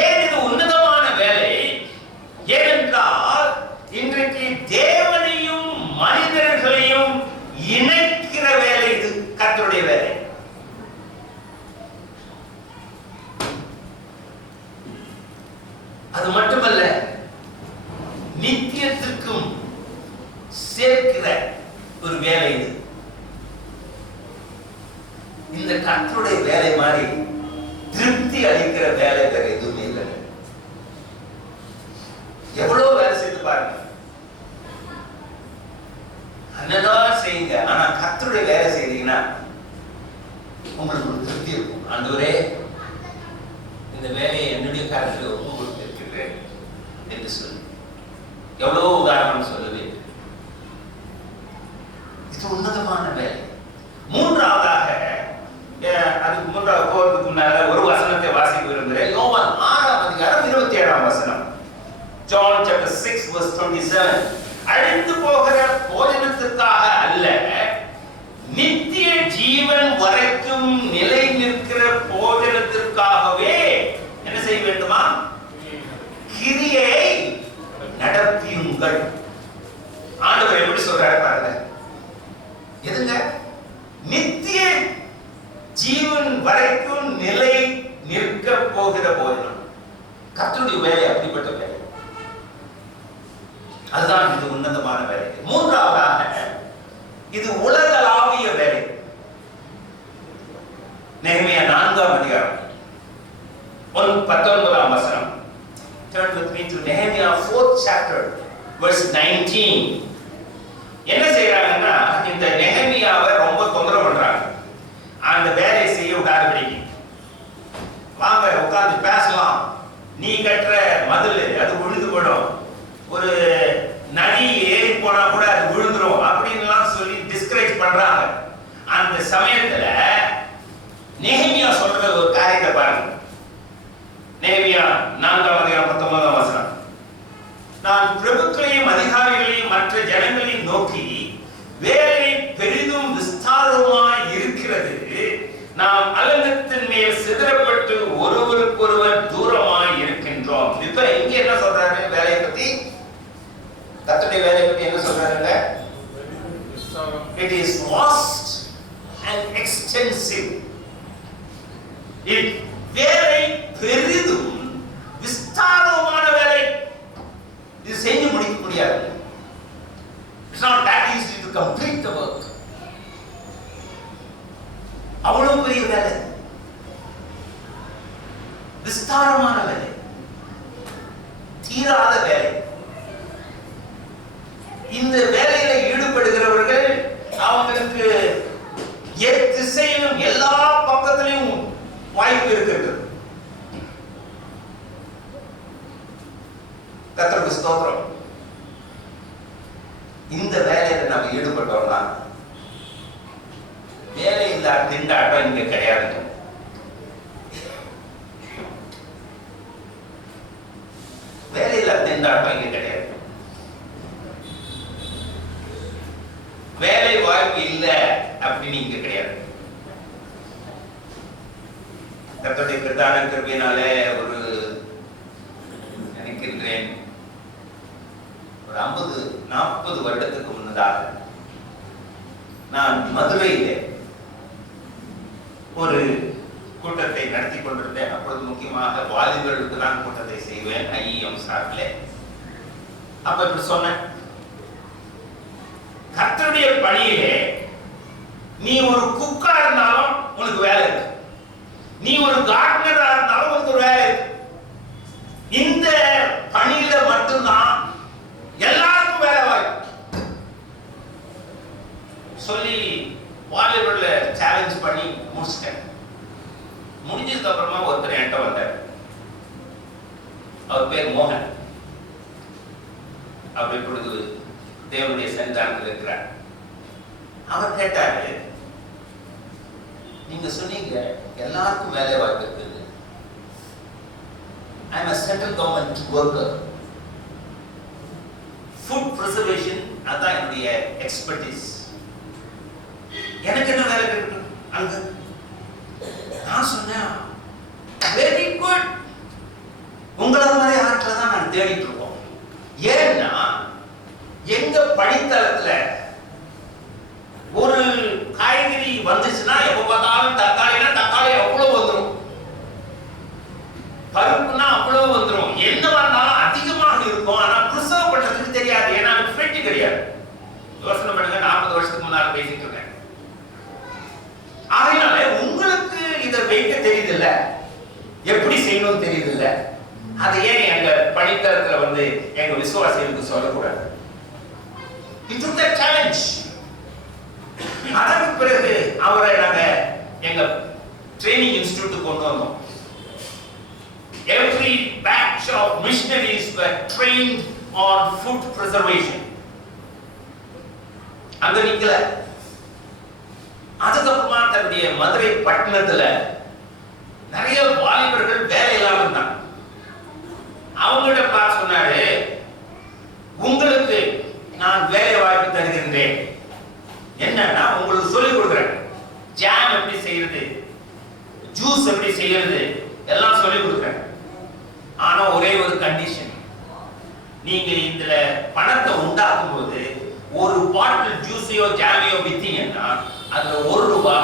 ஏன் இது உன்னதமான வேலை? ஏனென்றால் இன்றைக்கு தேவனையும் மனிதர்களையும் இணைக்கிற வேலை இது, கர்த்தருடைய வேலை. அது மட்டுமல்ல, நித்தியத்திற்கும் சேர்க்கிற ஒரு வேலை இது. இந்த கர்த்தருடைய வேலை மாதிரி திருப்தி அளிக்கிற வேலை வேற எதுவுமே இல்லை. எவ்வளவு வேலை செய்து பாருங்க, அன்னதான் செய்யுங்க, ஆனா கர்த்தருடைய வேலை செய்தீங்கன்னா உங்களுக்கு ஒரு திருப்தி இருக்கும். ஆண்டவரே, இந்த வேலையை என்னுடைய கருத்தில் ஒப்பு கொடுத்திருக்கிறேன் என்று சொல்லி எவ்வளவு உதாரணம் சொல்லுவேன். இது உன்னதமான வேலை. மூன்றாவதாக, அதுக்கு மூன்றாவது போறதுக்கு முன்னால ஒரு வசனத்தை வாசிக்க விரும்புகிறேன். யோவான் 6ஆம் அதிகாரம் 27ஆம் வசனம். John chapter 6 verse 27. அழிந்து போகிற போஜனத்திற்காக அல்ல, நித்திய ஜீவன் வரைக்கும் நிலை நிற்கிற போஜனத்திற்காகவே என்ன செய்ய வேண்டுமா? கிரியை நடப்பியுங்கள். ஆண்டவர் எப்படி சொல்றாரு பாருங்க. எதுங்க? நித்திய ஜீவன் வரைக்கும் நிலை நிற்க போகிற போஜனம். கர்த்தருடைய வேலை அப்படிப்பட்ட வேலை. அதுதான் இது உன்னதமான வேலை. மூன்றாவதாக, இது உலகளாவிய வேலை. நெகேமியா 4ஆம் அதிகாரம் 19ஆம் வசனம். Turn with me to Nehemiah 4th chapter verse 19. என்ன செய்யறாங்கன்னா, இந்த நெகேமியாவை ரொம்ப தொந்தரவு பண்றாங்க. அந்த வேலையை செய்ய விடாதபடிக்கு, வாங்க உட்கார்ந்து பேசலாம், நீ கட்டுற மதில் அது விழுந்து போடும், ஒரு நதி ஏறி போனா கூட அது விழுந்துரும் அப்படின்லாம் சொல்லி டிஸ்கரேஜ் பண்றாங்க. அந்த சமயத்துல நெகேமியா சொல்ற ஒரு காரியத்தை பாருங்க. நெகேமியா 4ஆம் அதிகாரம் 19ஆம் வசனம். நான் பிரபுக்களையும் அதிகாரிகளையும் மற்ற ஜனங்களையும் நோக்கி, வேலை பெரிதும் விஸ்தாரமாய் இருக்கிறது, நாம் அலங்கத்தின் மேல் சிதறப்பட்டு ஒருவருக்கொருவர் தூரமாய் இருக்கின்றோம். இப்ப இங்க என்ன சொல்றாரு? வேலையை பத்தி, கர்த்தருடைய வேலையை பத்தி என்ன சொல்றாருங்க? It is vast and extensive. வேலை பெரிதும் விஸ்தாரமான வேலை. இது செஞ்சு முடிக்க முடியாது. It's not that easy to complete the work. அவ்வளவு பெரிய வேலை, விஸ்தாரமான வேலை, தீராத வேலை. இந்த வேலையில ஈடுபடுகிறவர்கள் அவங்களுக்கு திசையிலும் எல்லா பக்கத்திலும் வாய்ப்பு இருக்கிறது. கர்த்தருக்கு ஸ்தோத்திரம். இந்த வேலையில நம்ம ஈடுபட்டோம்னா வேலை இல்லாத திண்டாட்டம் இங்க கிடையாது. வேலையில்லா திண்டாட்டம் இங்க கிடையாது. வேலை வாய்ப்பு இல்லை அப்படின்னு இங்க கிடையாது. கர்த்தருடைய பிரதான கிருபையினாலே ஒரு நினைக்கின்றேன், ஒரு 50-40 வருடத்துக்கு முன்னதாக நான் மதுரையிலே ஒரு கூட்டத்தை நடத்தி கொண்டிருந்தேன். அப்பொழுது முக்கியமாக வாலிபர்களுக்கு தான் கூட்டத்தை செய்வேன், ஐஎம் சார்பில். அப்ப இப்படி சொன்னேன், கர்த்தருடைய பணியிலே நீ ஒரு குக்கா இருந்தாலும் உனக்கு வேலை இருக்கு, நீ ஒரு கார்டனரா இருந்தாலும் உனக்கு ஒரு வேலை இருக்கு. இந்த பணியில மட்டும்தான் எல்லாருக்கும் வேலை வாய்ப்பு சொல்லி வாலிபர்ல சேலஞ்ச் பண்ணி முடிச்சிட்டேன். முடிஞ்சதுக்கு அப்புறமா ஒருத்தர் என்கிட்ட வந்தார். அவர் பேர் மோகன். அவர் இப்பொழுது தேவனுடைய சன்னிதானத்தில் இருக்கிறார். அவர் கேட்டாரு, நீங்க சொன்னீங்க எல்லாருக்கும் வேலை வாய்ப்பு இருக்குது. I am a central government worker. Food preservation அதான் என்னுடைய எக்ஸ்பர்டீஸ். எனக்கு என்ன வேலை இருக்கு அங்க? நான் சொன்னேன், வெரி குட், உங்கள மாதிரி ஆட்களை தான் நான் தேடிட்டு இருக்கோம். ஏன்னா எங்க படித்தளத்துல ஒரு காய்கறி வந்துச்சுன்னா எப்ப பார்த்தாலும் தக்காளி அவ்வளவு வந்துடும், பருப்புனா அவ்வளவு வந்துடும், என்ன வந்தாலும் அதிகமாக இருக்கும். ஆனா ப்ரிசர்வ் பண்றதுக்கு தெரியாது, ஏன்னா ஃப்ரெண்ட் கிடையாது. யோசனை பண்ணுங்க, 40 வருஷத்துக்கு முன்னாடி பேசிட்டு இருக்கேன். அதனால உங்களுக்கு இதை வைக்க தெரியுது இல்ல, எப்படி செய்யணும் தெரியுது இல்ல, அதை ஏன் எங்க படித்தளத்துல வந்து எங்க விசுவாசிகளுக்கு சொல்லக்கூடாது? It took that challenge. அதற்கு பிறகு அவரை நாங்க எங்க ட்ரைனிங் இன்ஸ்டிடியூட் கொண்டு வந்தோம். Every batch of missionaries were trained on food preservation. அங்க நிக்கல. அதுக்கப்புறமா தன்னுடைய மதுரை பட்டணத்துல நிறைய வாலிபர்கள் வேலை இல்லாம இருந்தாங்க. அவங்கள்ட்ட பார்த்து சொன்னாரு, உங்களுக்கு நான் வேலை வாய்ப்பு தருகின்றேன். என்னன்னா உங்களுக்கு சொல்லிக் கொடுக்குறேன், ஜாம் எப்படி செய்யறது, ஜூஸ் எப்படி செய்யறது எல்லாம் சொல்லிக் கொடுக்குறேன். ஆனா ஒரே ஒரு கண்டிஷன், நீங்க இதுல பணத்தை உண்டாக்கும் போது ஒரு பாட்டில் ஜூஸையோ ஜாமையோ வித்தீங்கன்னா அதுல ₹1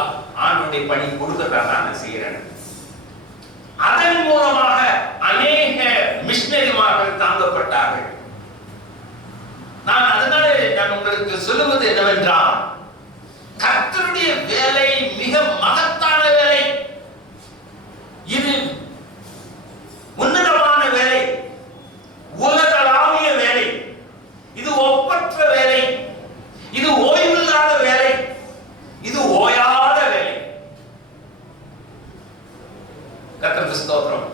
ஆண்டுடைய பணி கொடுக்கறதா நான் செய்யறேன். அதன் மூலமாக அநேக மிஷனரிமார்கள் தாங்கப்பட்டார்கள். நான் அதனால நான் உங்களுக்கு சொல்லுவது என்னவென்றால், கர்த்தருடைய வேலை மிக மகத்தான வேலை, இது உன்னதமான வேலை, உலகளாவிய வேலை, இது ஒப்பற்ற வேலை, இது ஓய்வில்லாத வேலை, இது ஓயாத வேலை. கர்த்தருக்கு ஸ்தோத்திரம்.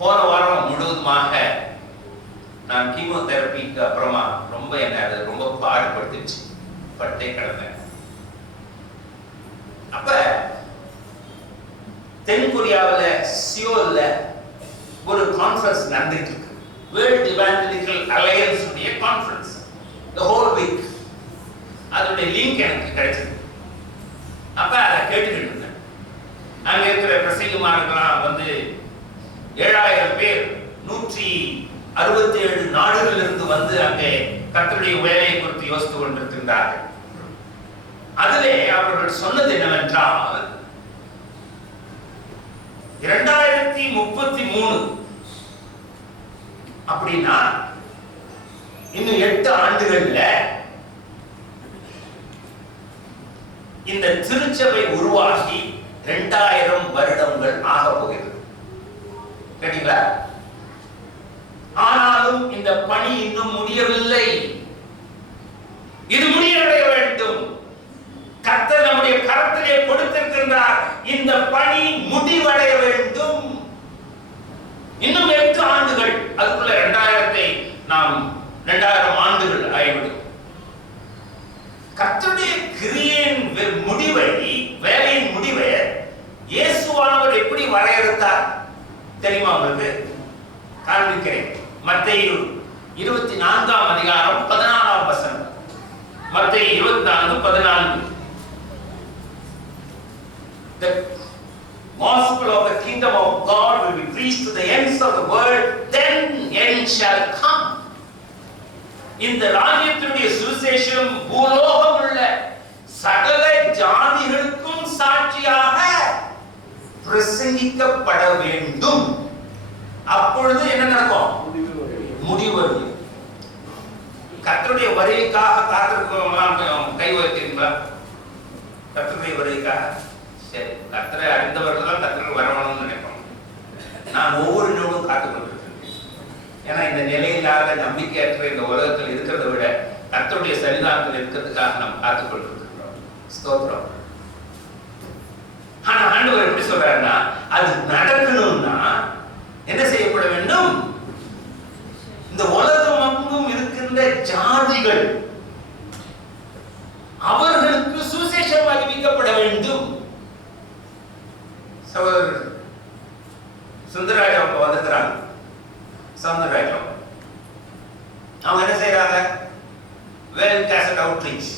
போன வாரம் முழுவதுமாக நான் கீமோதெரபிக்கு அப்புறமா ரொம்ப பாடுபட்டுச்சு, பட்டே கிடந்தேன். அப்ப தென்கொரியாவில சியோல்ல ஒரு கான்ஃபரன்ஸ் நடந்துட்டு இருக்கு, வேர்ல்ட் இவாஞ்சலிக்கல் அலையன்ஸ் உடைய கான்ஃபரன்ஸ், the whole week. அதோட லிங்க் எனக்கு கிடைச்சது. அப்ப அதை கேட்டுக்கிட்டு இருந்தேன். அங்க இருக்கிற பிரசங்கமானவர்களாம் வந்து 7000 பேர் 167 நாடுகளிலிருந்து வந்து அங்கே கர்த்தருடைய வேலையை குறித்து யோசித்து கொண்டிருக்கின்றார்கள். அதிலே அவர்கள் சொன்னது என்னவென்றால், 2033 அப்படின்னா இன்னும் 8 ஆண்டுகள்ல இந்த திருச்சபை உருவாகி 2000 வருடங்கள் ஆக போகிறது. கேட்டீங்களா? ஆனாலும் இந்த பணி இன்னும் முடியவில்லை. இது முடிவடைய வேண்டும். கர்த்தர் நம்முடைய கரத்திலே கொடுத்திருக்கின்றார். இந்த பணி முடிவடைய வேண்டும். இன்னும் 8 ஆண்டுகள், அதுக்குள்ள 2000 ஆண்டுகள் ஆகிவிடும். கர்த்தருடைய கிரியையின் முடிவை, வேலையின் முடிவை இயேசுவானவர் எப்படி வரையறுத்தார் தெரியுமா உங்களுக்கு? காண்பிக்கிறேன். மத்தேயு 24ஆம் அதிகாரம் 14ஆம் வசனம். மத்தேயு 24:14. The gospel of the kingdom of God will be preached to the ends of the world, then end shall come. இந்த ராஜ்யத்தினுடைய சுவிசேஷம் பூலோகம் உள்ள சகல ஜாதிகளுக்கும் சாட்சியாக பிரசங்கிக்கப்பட வேண்டும். அப்பொழுது என்ன நடக்கும்? முடிவு. கர்த்தருடைய வருகைக்காக காத்திருக்கிறோமா? கை வைக்கிறீங்களா? கர்த்தருடைய வருகைக்காக சரி, கர்த்தரை அறிந்தவர்கள் தான் கர்த்தருக்கு வரணும்னு நினைப்போம். நான் ஒவ்வொரு நிமிடமும் காத்துக்கொண்டிருக்கிறேன். ஏன்னா இந்த நிலையில்லாத நம்பிக்கையற்ற இந்த உலகத்தில் இருக்கிறத விட கர்த்தருடைய சன்னிதானத்தில் இருக்கிறதுக்காக நாம் காத்துக்கொண்டிருக்கிறோம். ஸ்தோத்திரம். ஆனா ஆண்டவர் எப்படி சொல்றாருன்னா, அது நடக்கணும்னா என்ன செய்யப்பட வேண்டும்? இந்த உலகம் எங்கும் இருக்கின்ற ஜாதிகள் அவர்களுக்கு சுவிசேஷம் அறிவிக்கப்பட வேண்டும். சகோதரர் சுந்தரராஜ் அவங்க வந்திருக்கிறாங்க. சவுந்தரராஜ் அவங்க என்ன செய்யறாங்க? Well cassette outreach.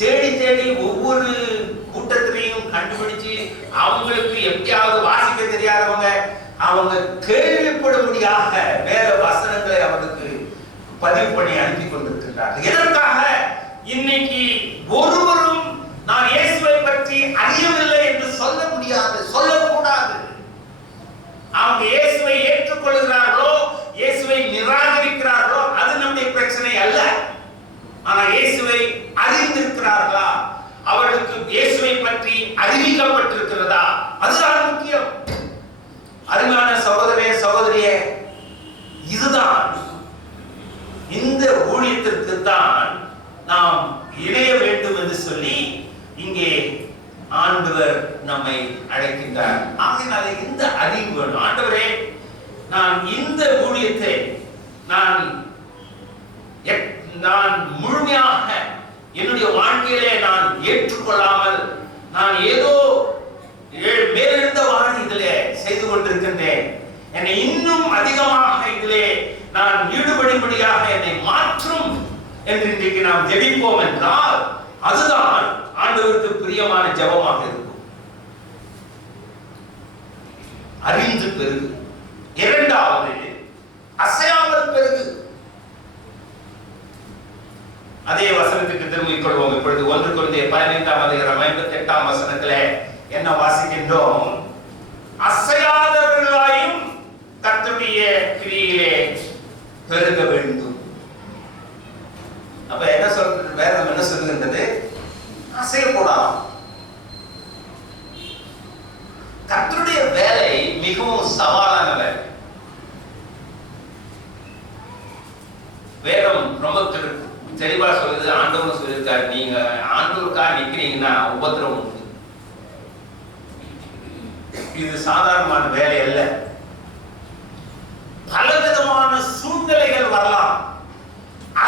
தேடி தேடி ஒவ்வொரு கூட்டத்திலையும் கண்டுபிடிச்சு அவங்களுக்கு எப்படியாவது வாசிக்க தெரியாதவங்க அவங்க கேள்விப்படும்படியாக வேத வசனங்களை அவர்களுக்கு பதிவு பண்ணி அனுப்பி கொண்டிருக்கிறார்கள். எதற்காக? இன்னைக்கு ஒருவரும் நான் இயேசுவை பற்றி அறியவில்லை என்று சொல்ல முடியாது, சொல்லக்கூடாது. அவங்க இயேசுவை ஏற்றுக்கொள்கிறார்களோ இயேசுவை நிராகரிக்கிறார்களோ அது நம்முடைய பிரச்சனை அல்ல. ஆனா இயேசுவை அறிந்திருக்கிறார்களா? அவர்களுக்கு இயேசுவை பற்றி அறிவிக்கப்பட்டிருக்கிறதா? அதுதான் முக்கியம். அருமையான சகோதரே, சகோதரியே, இதுதான் இந்த ஊழியத்திற்கு தான் நாம் இணைய வேண்டும் என்று சொல்லி இங்கே ஆண்டவர் நம்மை அழைக்கின்றார். ஆகையினால இந்த அறிவு வேணும். ஆண்டவரே, நான் இந்த ஊழியத்தை நான் முழுமையாக என்னுடைய வாழ்க்கையிலே நான் ஏற்றுக்கொள்ளாமல் நான் ஏதோ மேலெழுந்த வாடி இதிலே செய்து கொண்டிருக்கின்றேன். என்னை இன்னும் அதிகமாக இதிலே நான் ஈடுபடும்படியாக என்னை மாற்றும் என்று இன்றைக்கு நாம் ஜெபிப்போம் என்றால் அதுதான் ஆண்டவருக்கு பிரியமான ஜெபமாக இருக்கும். அறிந்து பெருகு. இரண்டாவது, அசையாமல் பெருகு. அதே வசனத்துக்கு திரும்பிக் கொள்வோம். இப்பொழுது 1 கொரிந்தியர் 15ஆம் அதிகாரம் 58ஆம் வசனத்திலே என்ன வாசிக்கின்றோம்? அசையாதவர்களாயும் கர்த்தருடைய கிரியிலே பெருக வேண்டும். அப்ப என்ன சொல்றது? வேதம் என்ன சொல்லுகின்றது? அசையக்கூடாது. கர்த்தருடைய வேலை மிகவும் சவாலான வேலை. வேதம் ரொம்ப தெளிவா சொல்லுது. ஆண்டவர் சொல்லியிருக்காரு, நீங்க ஆண்டவருக்காக நிக்கிறீங்கன்னா உபத்திரவம் உண்டு. இது சாதாரணமான வேலை அல்ல. பலவிதமான சூழ்நிலைகள் வரலாம்,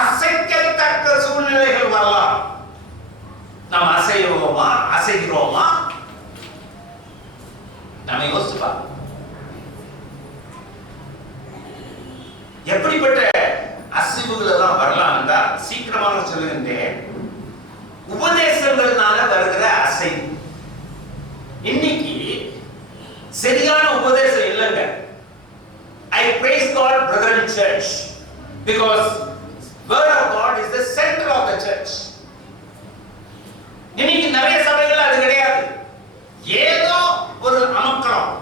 அசைக்கத்தக்க சூழ்நிலைகள் வரலாம். நாம் அசைவோமா, அசைகிறோமா? நம்ம யோசிச்சு பார்ப்போம். எப்படிப்பட்ட அசைவுகள் எல்லாம் வரலாம் என்றால் சீக்கிரமாக சொல்லுகின்றேன். உபதேசங்கள்னால வருகிற அசைவு. இன்னைக்கு சரியான உபதேசம் இல்லைங்க. I praise God, brethren, church, because word of God is the center of the church. இன்னைக்கு நிறைய சபைகள் அது கிடையாது. ஏதோ ஒரு அமக்கலம்,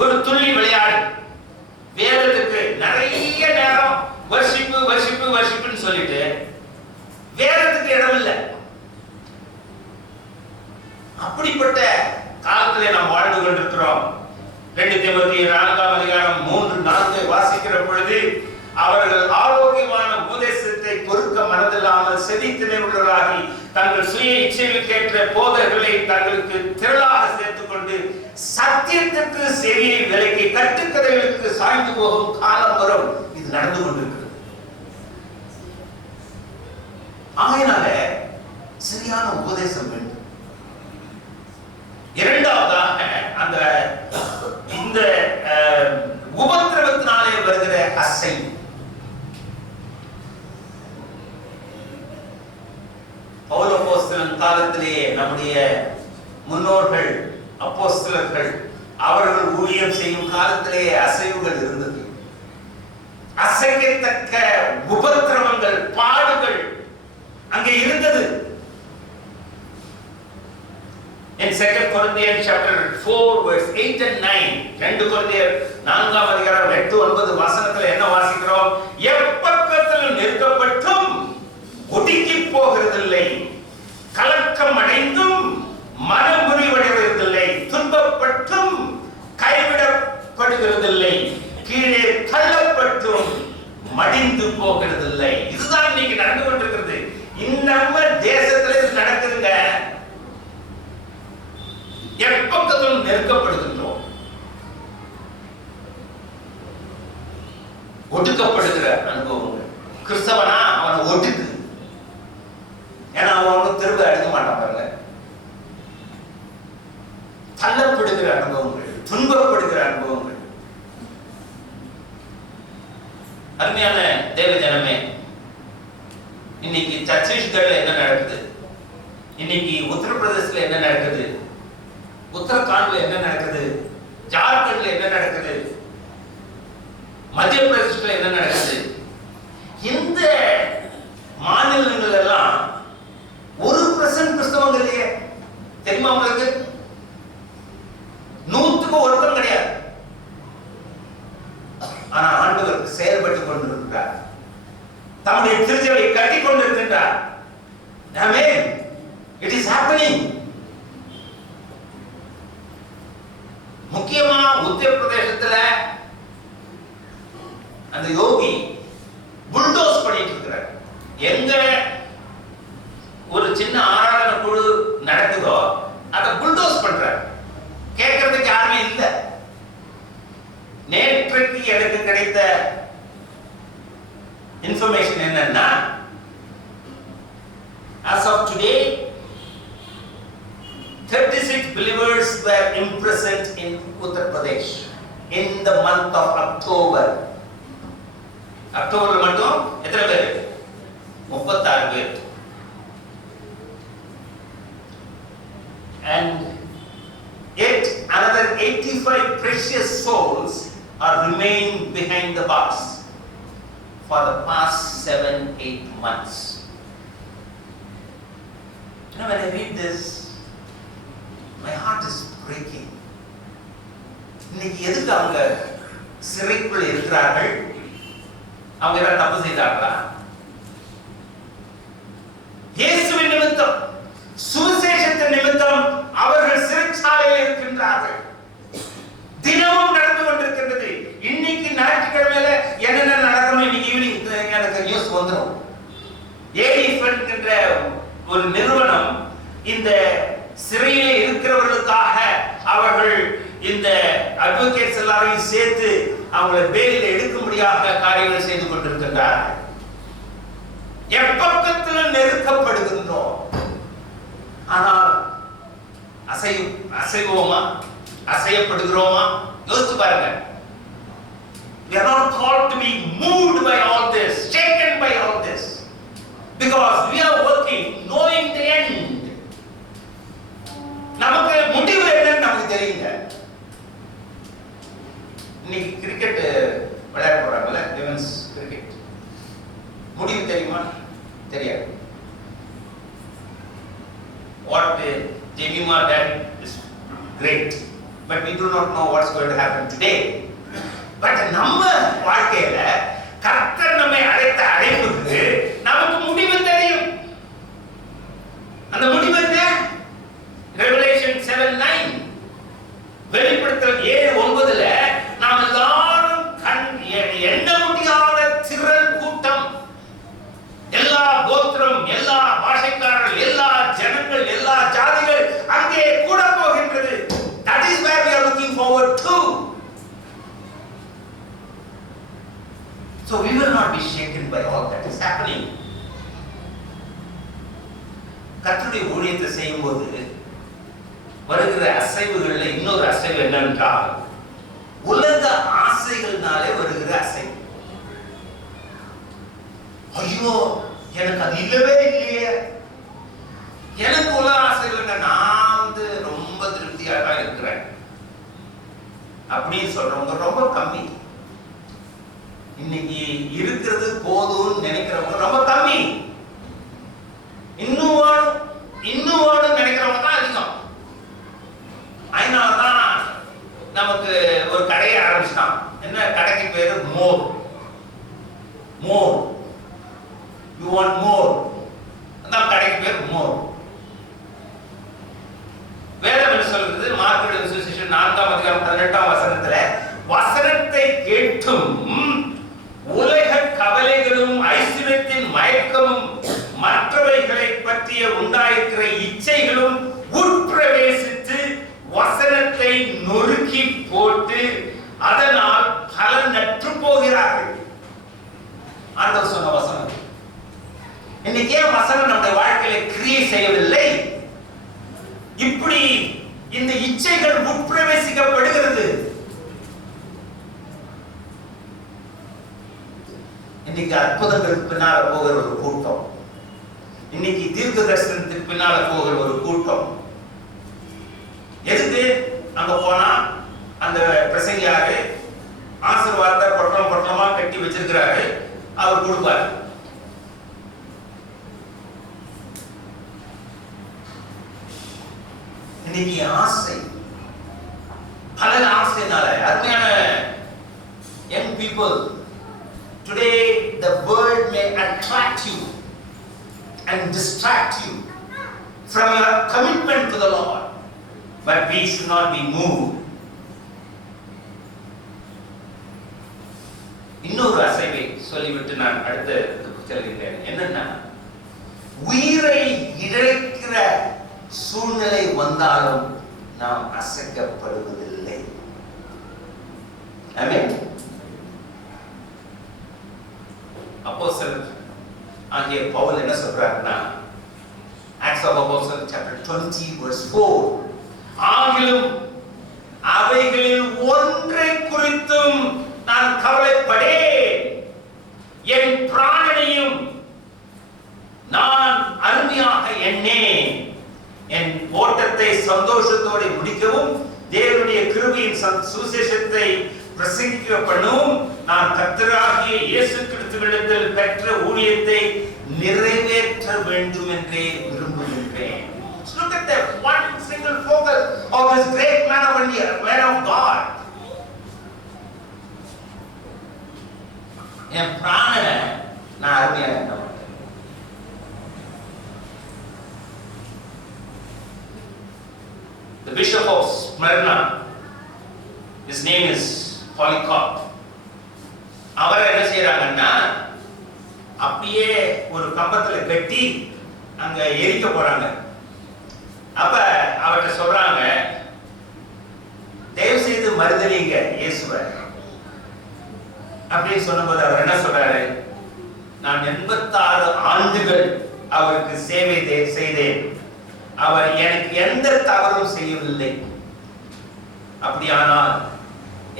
ஒரு துள்ளி விளையாடு, வேதத்துக்கு நிறைய நேரம் வர்ஷிப்பு வர்ஷிப்பு வர்ஷிப்புன்னு சொல்லிட்டு வேதத்துக்கு இடம் இல்லை. அப்படிப்பட்ட காலத்திலே நாம் வாழ்ந்து கொண்டிருக்கிறோம். 2 தீமோத்தேயு 4:3-4 வாசிக்கிற பொழுது அவர்கள் ஆரோக்கியமான உபதேசத்தை பொறுக்க மனதில்லாமல் செவித்தினை உள்ளவராகி தங்கள் சுய இச்சைக்கேற்ற போதகர்களை தங்களுக்கு திரளாக சேர்த்துக் கொண்டு சத்தியத்திற்கு செவியை விலக்கி கட்டுக்கதைகளுக்கு சாய்ந்து போகும் காலம் வரும். இது நடந்து கொண்டிருக்கிறது. ஆகையினால சரியான உபதேசம் வேண்டும். இரண்டாவதாக அந்த இந்த உபத்திரவத்தினாலே வருகிற அசைவு. பவுல் அப்போஸ்தலன் காலத்திலேயே நம்முடைய முன்னோர்கள் அப்போஸ்தலர்கள் அவர்கள் ஊழியம் செய்யும் காலத்திலேயே அசைவுகள் இருந்தது. அசைக்கத்தக்க உபத்திரவங்கள், பாடுகள் அங்கே இருந்தது. In 2 Corinthians chapter 4 verse 8 and 9, 2 கொரிந்தியர் 4:8-9 வசனத்துல என்ன வாசிக்கிறோம்? எப்பக்கத்திலும் நிற்கப்பட்டும் ஒடுக்கி போகிறதில்லை, கலக்கம் அடைந்தும் மனமுறிவடைவதில்லை, துன்பப்பட்டும் கைவிடப்படுகிறதில்லை, கீழே தள்ளப்பட்டும் மடிந்து போகிறதில்லை. இதுதான் இன்னைக்கு நடந்து கொண்டிருக்கிறது. நம்ம தேசத்துல இது நடக்குதுங்க. எப்பக்கத்திலும் நெருக்கப்படுகின்றோம், ஒடுக்கப்படுகிற அனுபவங்கள். கிறிஸ்தவனா அவனை ஒடுக்கு, ஏன்னா அவன் திரும்ப அடிக்க மாட்டான் பாருங்க. தள்ளப்படுகிற அனுபவங்கள், துன்பப்படுகிற அனுபவங்கள். அருமையான தேவ ஜனமே, இன்னைக்கு சத்தீஸ்கர்ல என்ன நடக்குது, இன்னைக்கு உத்தரப்பிரதேசத்துல என்ன நடக்குது, உத்தரகாண்ட்ல என்ன நடக்குது, ஜார்க்கண்ட்ல என்ன நடக்குது, மத்திய பிரதேசத்துல என்ன நடக்குது, இந்த மாநிலங்கள் எல்லாம் 1% கிறிஸ்தவங்க இல்லையே. தெரியுமா உங்களுக்கு? 100க்கு ஒருத்தம் கிடையாது. ஆனா ஆண்டவர் செயல்பட்டுக் கொண்டிருக்கிறார், தம்முடைய திருச்சபை கட்டி கொண்டிருக்கின்றார். ஆமென். It is happening. முக்கியமா உத்தரப்பிரதேசத்துல அந்த யோகி புல்டோஸ் பண்ணிட்டு இருக்கிறார். எங்க ஒரு சின்ன ஆராதனை குழு நடக்குதோ அதை புல்டோஸ் பண்றார். கேட்கறதுக்கு யாருமே இல்லை. நேற்றைக்கு எனக்கு கிடைத்த இன்ஃபர்மேஷன் என்னன்னா, as of today 36 believers were imprisoned in Uttar Pradesh in the month of October. அக்டோபர்ல மட்டும் எத்தனை பேர்? 36 பேர். And yet another 85 precious souls are remaining behind the bars for the past 7-8 months. You know, when I read this, my heart is breaking. இன்னைக்கு எதுக்கு அவங்க சிறைக்குள் இருக்கிறார்கள்? அவங்க ஏதாவது தப்பு செய்தார்களா? இயேசுவின் நிமித்தம், சுவிசேஷத்தின் நிமித்தம் அவர்கள் சிறைச்சாலையில் இருக்கின்றார்கள். தினமும் நடந்து கொண்டிருக்கின்றது. இன்னைக்கு ஞாயிற்றுக்கிழமையில என்னென்ன நடக்கணும், இன்னைக்கு ஈவினிங் எனக்கு நியூஸ் வந்துடும். ஏடிஎஃப் என்ற ஒரு நிறுவனம் இந்த சிறையிலே இருக்கிறவர்களுக்காக அவர்கள் இந்த அட்வொகேட்ஸ் எல்லாரையும் சேர்த்து அவங்களை பேரில் எடுக்கும்படியாக காரியங்கள் செய்து கொண்டிருக்கின்றார்கள். எப்பக்கத்திலும் நெருக்கப்படுகின்றோம். ஆனால் அசைவோமா, அசையப்படுகிறோமா? யோசிச்சு பாருங்க. We are not called to be moved by all this, shaken by all this, because we are working knowing the end. நமக்கு முடிவு என்னன்னு நமக்கு தெரியுங்க. இன்னைக்கு கிரிக்கெட் விளையாட போறாங்கல்ல, விமென்ஸ் கிரிக்கெட், முடிவு தெரியுமா? தெரியாது. What Jemima did is great, but we do not know what's going to happen today. But நம்ம வாழ்க்கையில கர்த்தர் நம்மை அழைத்த அழைப்புக்கு நமக்கு முடிவு தெரியும். அந்த முடிவு என்ன? Revelation 7:9, வெளிப்படுத்தல் 7:9 So we will not be shaken by all that is happening. கர்த்தருடைய ஊழியத்தை செய்யும்போது வருகிற அசைவுகள்ல இன்னொரு அசைவு என்னென்றால் உலக ஆசைகள்னாலே வருகிற அசைவு. ஐயோ எனக்கு அது இல்லவே இல்லையே, எனக்கு உலக ஆசைகள் நான் ரொம்ப திருப்தியாக தான் இருக்கிறேன் அப்படின்னு சொல்றவங்க ரொம்ப கம்மி. இன்னைக்கு இருக்கிறது போதும்னு நினைக்கிறவங்க ரொம்ப கம்மி. இன்னும் வாழும் நினைக்கிறவங்க தான் அதிகம். அதனாலதான் நமக்கு ஒரு கடையை ஆரம்பிச்சிட்டான். என்ன கடைக்கு பேரு? மோர். யூ வாண்ட் மோர், அதான் கடைக்கு பேர் மோர். வேதம் என்ன சொல்றது? மார்க்கு சுவிசேஷம் 4ஆம் அதிகாரம் 18ஆம் வசனத்துல, வசனத்தை கேட்டும் உலக கவலைகளும் ஐஸ்வர்யத்தின் மயக்கமும் மற்றவைகளை பற்றிய உண்டாயிருக்கிற இச்சைகளும் உட்பிரவேசித்து வசனத்தை நொறுக்கி போட்டு அதனால் பலனற்று போகிறார்கள். ஆண்டவர் சொன்ன வசனம். இன்னைக்கு ஏன் வசனம் நம்முடைய வாழ்க்கையில கிரியை செய்யவில்லை? இப்படி இந்த இச்சைகள் உட்பிரவேசிக்கப்படுகிறது. இன்னைக்கு அற்புதங்களுக்கு பின்னால போகிற ஒரு கூட்டம், இன்னைக்கு தீர்க்க தரிசனத்துக்கு பின்னால போகிற ஒரு கூட்டம். எதுக்கு அங்க போனா அந்த பிரசங்கியாரு ஆசீர்வாதத்தை பொட்டலமா கட்டி வச்சிருக்கிறாரு, அவர் கொடுப்பாரு. இன்னைக்கு ஆசை, பல ஆசைனால அருமையான young people today the world may attract you and distract you from your commitment to the Lord, but we should not be moved. இன்னொரு அசைவை சொல்லிவிட்டு நான் அடுத்து செல்கின்றேன். என்னன்னா, உயிரை இழக்கிற சூழ்நிலை வந்தாலும் நாம் அசைக்கப்படுவதில்லை. ஆமென். அப்போஸ்தலர் ஆகிய பவுல் என்ன சொல்றாருன்னா, Acts of Apostles chapter 20 verse 4, ஆகிலும் அவைகளில் ஒன்றை குறித்தும் நான் கவலைப்படேன், என் பிராணனையும் நான் அருமையாக எண்ணேன், என் ஓட்டத்தை சந்தோஷத்தோடு முடிக்கவும் தேவனுடைய கிருபையின் சுவிசேஷத்தை பிரசங்கிக்க பண்ணவும் நான் கர்த்தராகிய இயேசு கிறிஸ்துவினிடத்தில் பெற்ற ஊழியத்தை நிறைவேற்ற வேண்டும் என்றே விரும்புகின்றேன். Look at that one single focus of this great man of God. என் பிராணனை நான் அருமையாக எண்ண. The Bishop of Smyrna, his name is Polycarp. அவர் என்ன செய்யறாங்கன்னா, அப்படியே ஒரு கம்பத்துல கட்டி அங்க எரிக்க போறாங்க. அப்ப அவர்கிட்ட சொல்றாங்க, தயவு செய்து மறுதலிங்க இயேசுவை அப்படின்னு சொன்னபோது அவர் என்ன சொல்றாரு? நான் 86 ஆண்டுகள் அவருக்கு சேவை செய்தேன், அவர் எனக்கு எந்த தவறும் செய்யவில்லை. அப்படியானால்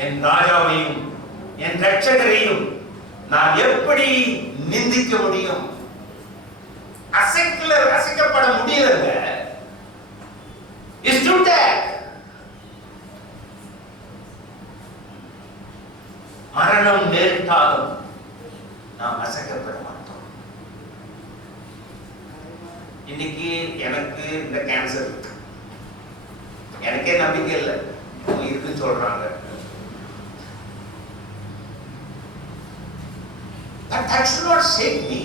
என் ராஜாவையும் என் ரட்சகரையும் நான் எப்படி நிந்திக்க முடியும்? அசைக்கப்பட முடியலங்க. It's too bad. மரணம் நேரிட்டாலும் நாம் அசைக்கப்பட மாட்டோம். இன்னைக்கு எனக்கு இந்த கேன்சர் இருக்கு, எனக்கே நம்பிக்கை இல்லை, இருக்குன்னு சொல்றாங்க. But that should not shake me.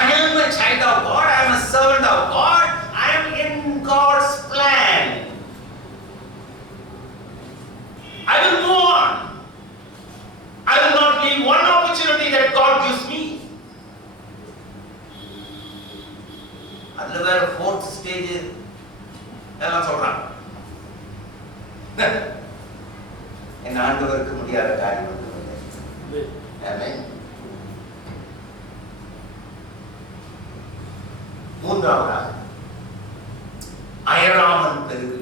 I am a child of God, I am a servant of God, I am in God's plan. I will move on. I will not leave one opportunity that God gives me. அதுல வேற fourth stage எல்லாம் சொல்றாங்க. என் ஆண்டவருக்கு முடியாத காரியம் வந்து ஆமென். மூன்றாவதாக அயராமல் பெருகு.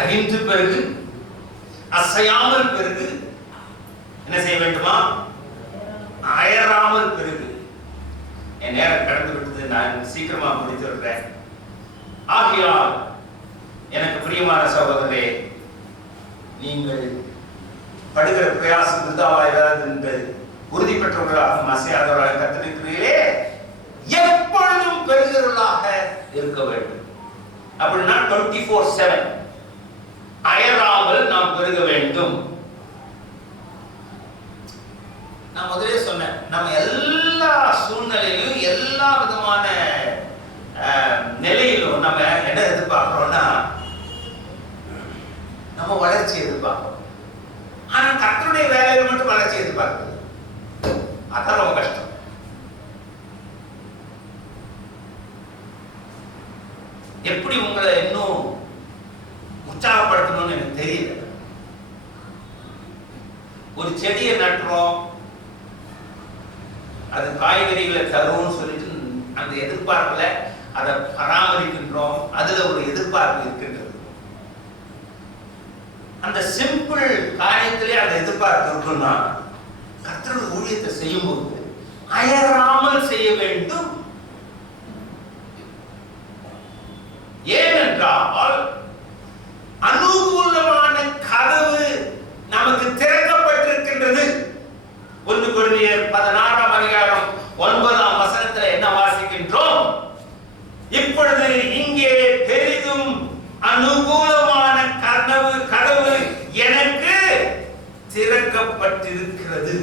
அறிந்து பெருகு, அசையாமல் பெருகு. என்ன செய்ய வேண்டுமா? அயராமல் பெருகு. என் நேரம் கடந்து விட்டது, நான் சீக்கிரமா முடித்து விடுறேன். ஆகையால் எனக்கு பிரியமான சகோதரரே, நீங்கள் படுகிற பிரயாசம் விருதாவாயிராது என்று உறுதி பெற்றவர்களாக அசையாதவர்களாக கத்திருக்கிறீர்களே, எப்பொழுதும் பெறுகிறவர்களாக இருக்க வேண்டும். அப்படின்னா 24/7 அயராமல் நாம் பெருக வேண்டும். நான் முதலே சொன்னேன், நம்ம எல்லா சூழ்நிலையிலும் எல்லா விதமான நிலையிலும் நம்ம என்ன எதிர்பார்க்கிறோம்னா, நம்ம வளர்ச்சி எதிர்பார்க்கிறோம். ஆனா கர்த்தருடைய வேலையில மட்டும் வளர்ச்சி எதிர்பார்க்கிறது அதான் ரொம்ப கஷ்டம். எப்படி உங்களை இன்னும் உற்சாகப்படுத்தணும்னு எனக்கு தெரியல. ஒரு செடியை நட்டுறோம், அது காய்கறிகளை தரும்னு சொல்லிட்டு அந்த எதிர்பார்ப்புல அதை பராமரிக்கின்றோம். அதுல ஒரு எதிர்பார்ப்பு இருக்கின்றது. அந்த சிம்பிள் காரியத்திலே அந்த எதிர்பார்ப்பு இருக்குன்னா, கர்த்தருடைய ஊழியத்தை செய்யும் போது அயராமல் செய்ய வேண்டும். ஏனென்றால் அனுகூலமான கதவு நமக்கு திறக்கப்பட்டிருக்கின்றது. 1 கொரிந்தியர் 16:9 என்ன வாசிக்கின்றோம்? இப்பொழுது இங்கே பெரிதும் அனுகூலமான கதவு எனக்கு திறக்கப்பட்டிருக்கிறது.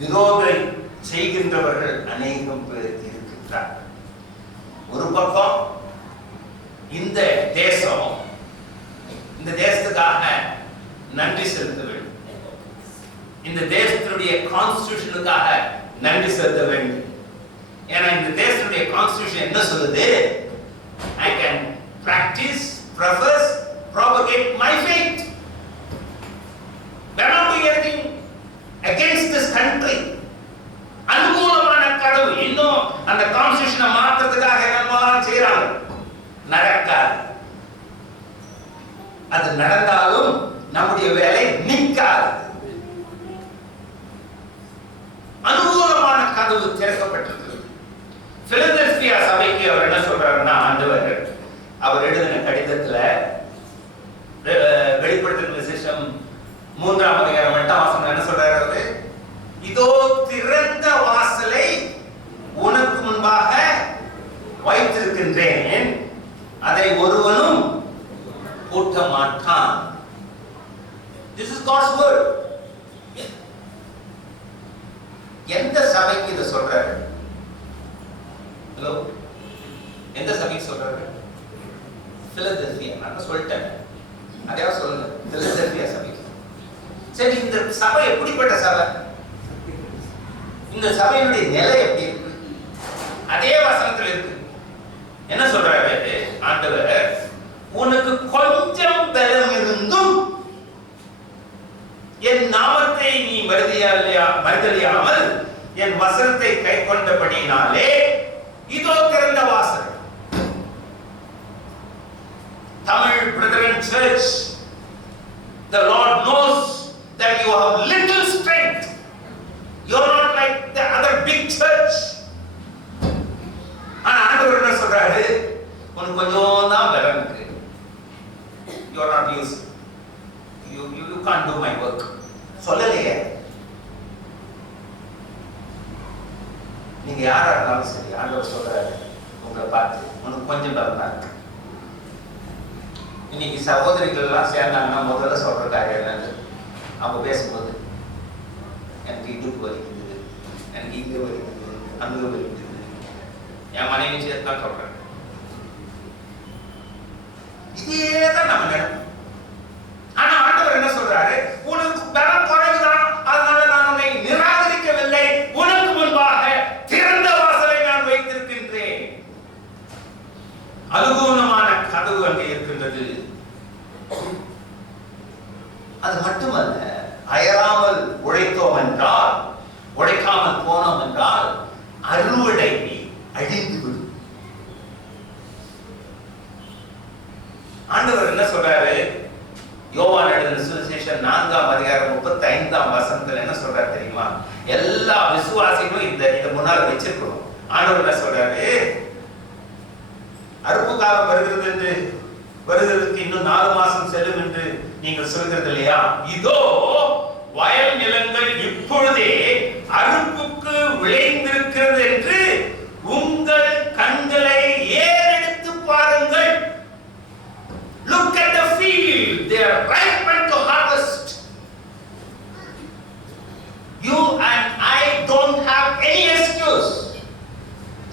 விரோதம் செய்கின்றவர்கள் அநேகம் பேர் இருக்கின்றார். ஒரு பக்கம் இந்த தேசம், இந்த தேசத்துக்காக நன்றி செலுத்த வேண்டும். இந்த தேசத்தினுடைய கான்ஸ்டிடியூஷனுக்காக நன்றி செலுத்த வேண்டும். ஏன்னா இந்த தேசத்தினுடைய கான்ஸ்டிடியூஷன் என்ன சொல்லுது? I can practice, profess, propagate my faith. We are not doing anything against this country. அனுகூலமான கடவுள் இன்னும் அந்த கான்ஸ்டிடியூஷனை மாற்றத்துக்காக என்னெல்லாம் செய்யறாங்க, நடக்காது. அது நடந்தாலும் நம்முடைய வேலை நிற்காது. அனுகூலமான கதவு திறக்கப்பட்டிருக்கிறது. பிலதெல்பியா சபைக்கு அவர் என்ன சொல்றாருன்னா, ஆண்டவர் அவர் எழுதின கடிதத்துல வெளிப்படுத்தின விசேஷம் 3ஆம் அதிகாரம் 8ஆம் வசனம் என்ன சொல்றாரு? அவரு, இதோ திறந்த வாசலை உனக்கு முன்பாக வைத்திருக்கின்றேன், அதை ஒருவனும் பூட்ட மாட்டான். This is God's word. எந்த சபைக்கு இதை சொல்றாரு? ஹலோ, எந்த சபைக்கு சொல்றாரு? பிலதெல்பியா. நான் சொல்லிட்டேன், அதையா சொல்லுங்க, பிலதெல்பியா சபைக்கு. சரி, இந்த சபை எப்படிப்பட்ட சபை? இந்த சபையினுடைய நிலை எப்படி இருக்கு? அதே வசனத்தில் இருக்கு. என்ன சொல்றாரு ஆண்டவர்? உனக்கு கொஞ்சம் பலம் இருந்தும் என் நாமத்தை நீ மறுதலியாமல் என் வசனத்தை கை கொண்டபடியினாலே இதோ திறந்த வாசல். Tamil Brethren Church, the Lord knows that you have little strength. You are not like the other big church. ஆனா ஆண்டவர் என்ன சொல்றாரு? உனக்கு கொஞ்சம் தான் பலம் இருக்கு. You are not used. You can't do my work. சொல்லலையே. நீங்க யாரா இருந்தாலும் சரி, ஆண்டவர் சொல்றாரு உங்களை பார்த்து, உனக்கு கொஞ்சம் பலம் தான் இருக்கு. இன்னைக்கு சகோதரிகள் எல்லாம் சேர்ந்தாங்கன்னா முதல்ல சொல்ற காரியம் என்னது? அவங்க பேசும்போது எனக்கு இடுப்பு வலிக்குது, எனக்கு இங்க வலிக்குது, அங்க வலிக்குது, என் மனைவி சேர்த்தான் சொல்றேன். இதேதான் நம்ம நினைப்போம். ஆனா ஆண்டவர் என்ன சொல்றாரு? உனக்கு பலம் குறைவுதான், அதனால நான் உன்னை நிராகரிக்கவில்லை, உனக்கு முன்பாக திறந்த வாசலை நான் வைத்திருக்கின்றேன். அனுகூலமான கதவு அங்கே இருக்கின்றது. அது மட்டுமல்ல, அயராமல் உழைத்தோம் என்றால், உழைக்காமல் போனோம் என்றால் அறுவடை அழிந்துவிடும். ஆண்டவர் என்ன சொல்றாரு? யோவான் எழுதின சுவிசேஷம் 4ஆம் அதிகாரம் 35ஆம் வசனத்துல என்ன சொல்றாரு தெரியுமா? எல்லா விசுவாசிகளும் இந்த முன்னால வச்சிருக்கணும். ஆண்டவர் என்ன சொல்றாரு? அறுப்பு காலம் வருகிறதுக்கு இன்னும் 4 மாசம் செல்லும் என்று நீங்கள் சொல்கிறது இல்லையா? இதோ வயல் நிலங்கள் இப்பொழுதே அறுப்புக்கு விளைந்திருக்கிறது என்று உங்கள் கண்களை ஏறெடுத்து பாருங்கள். Look at the field, they are ripe to harvest. You and I don't have any excuse.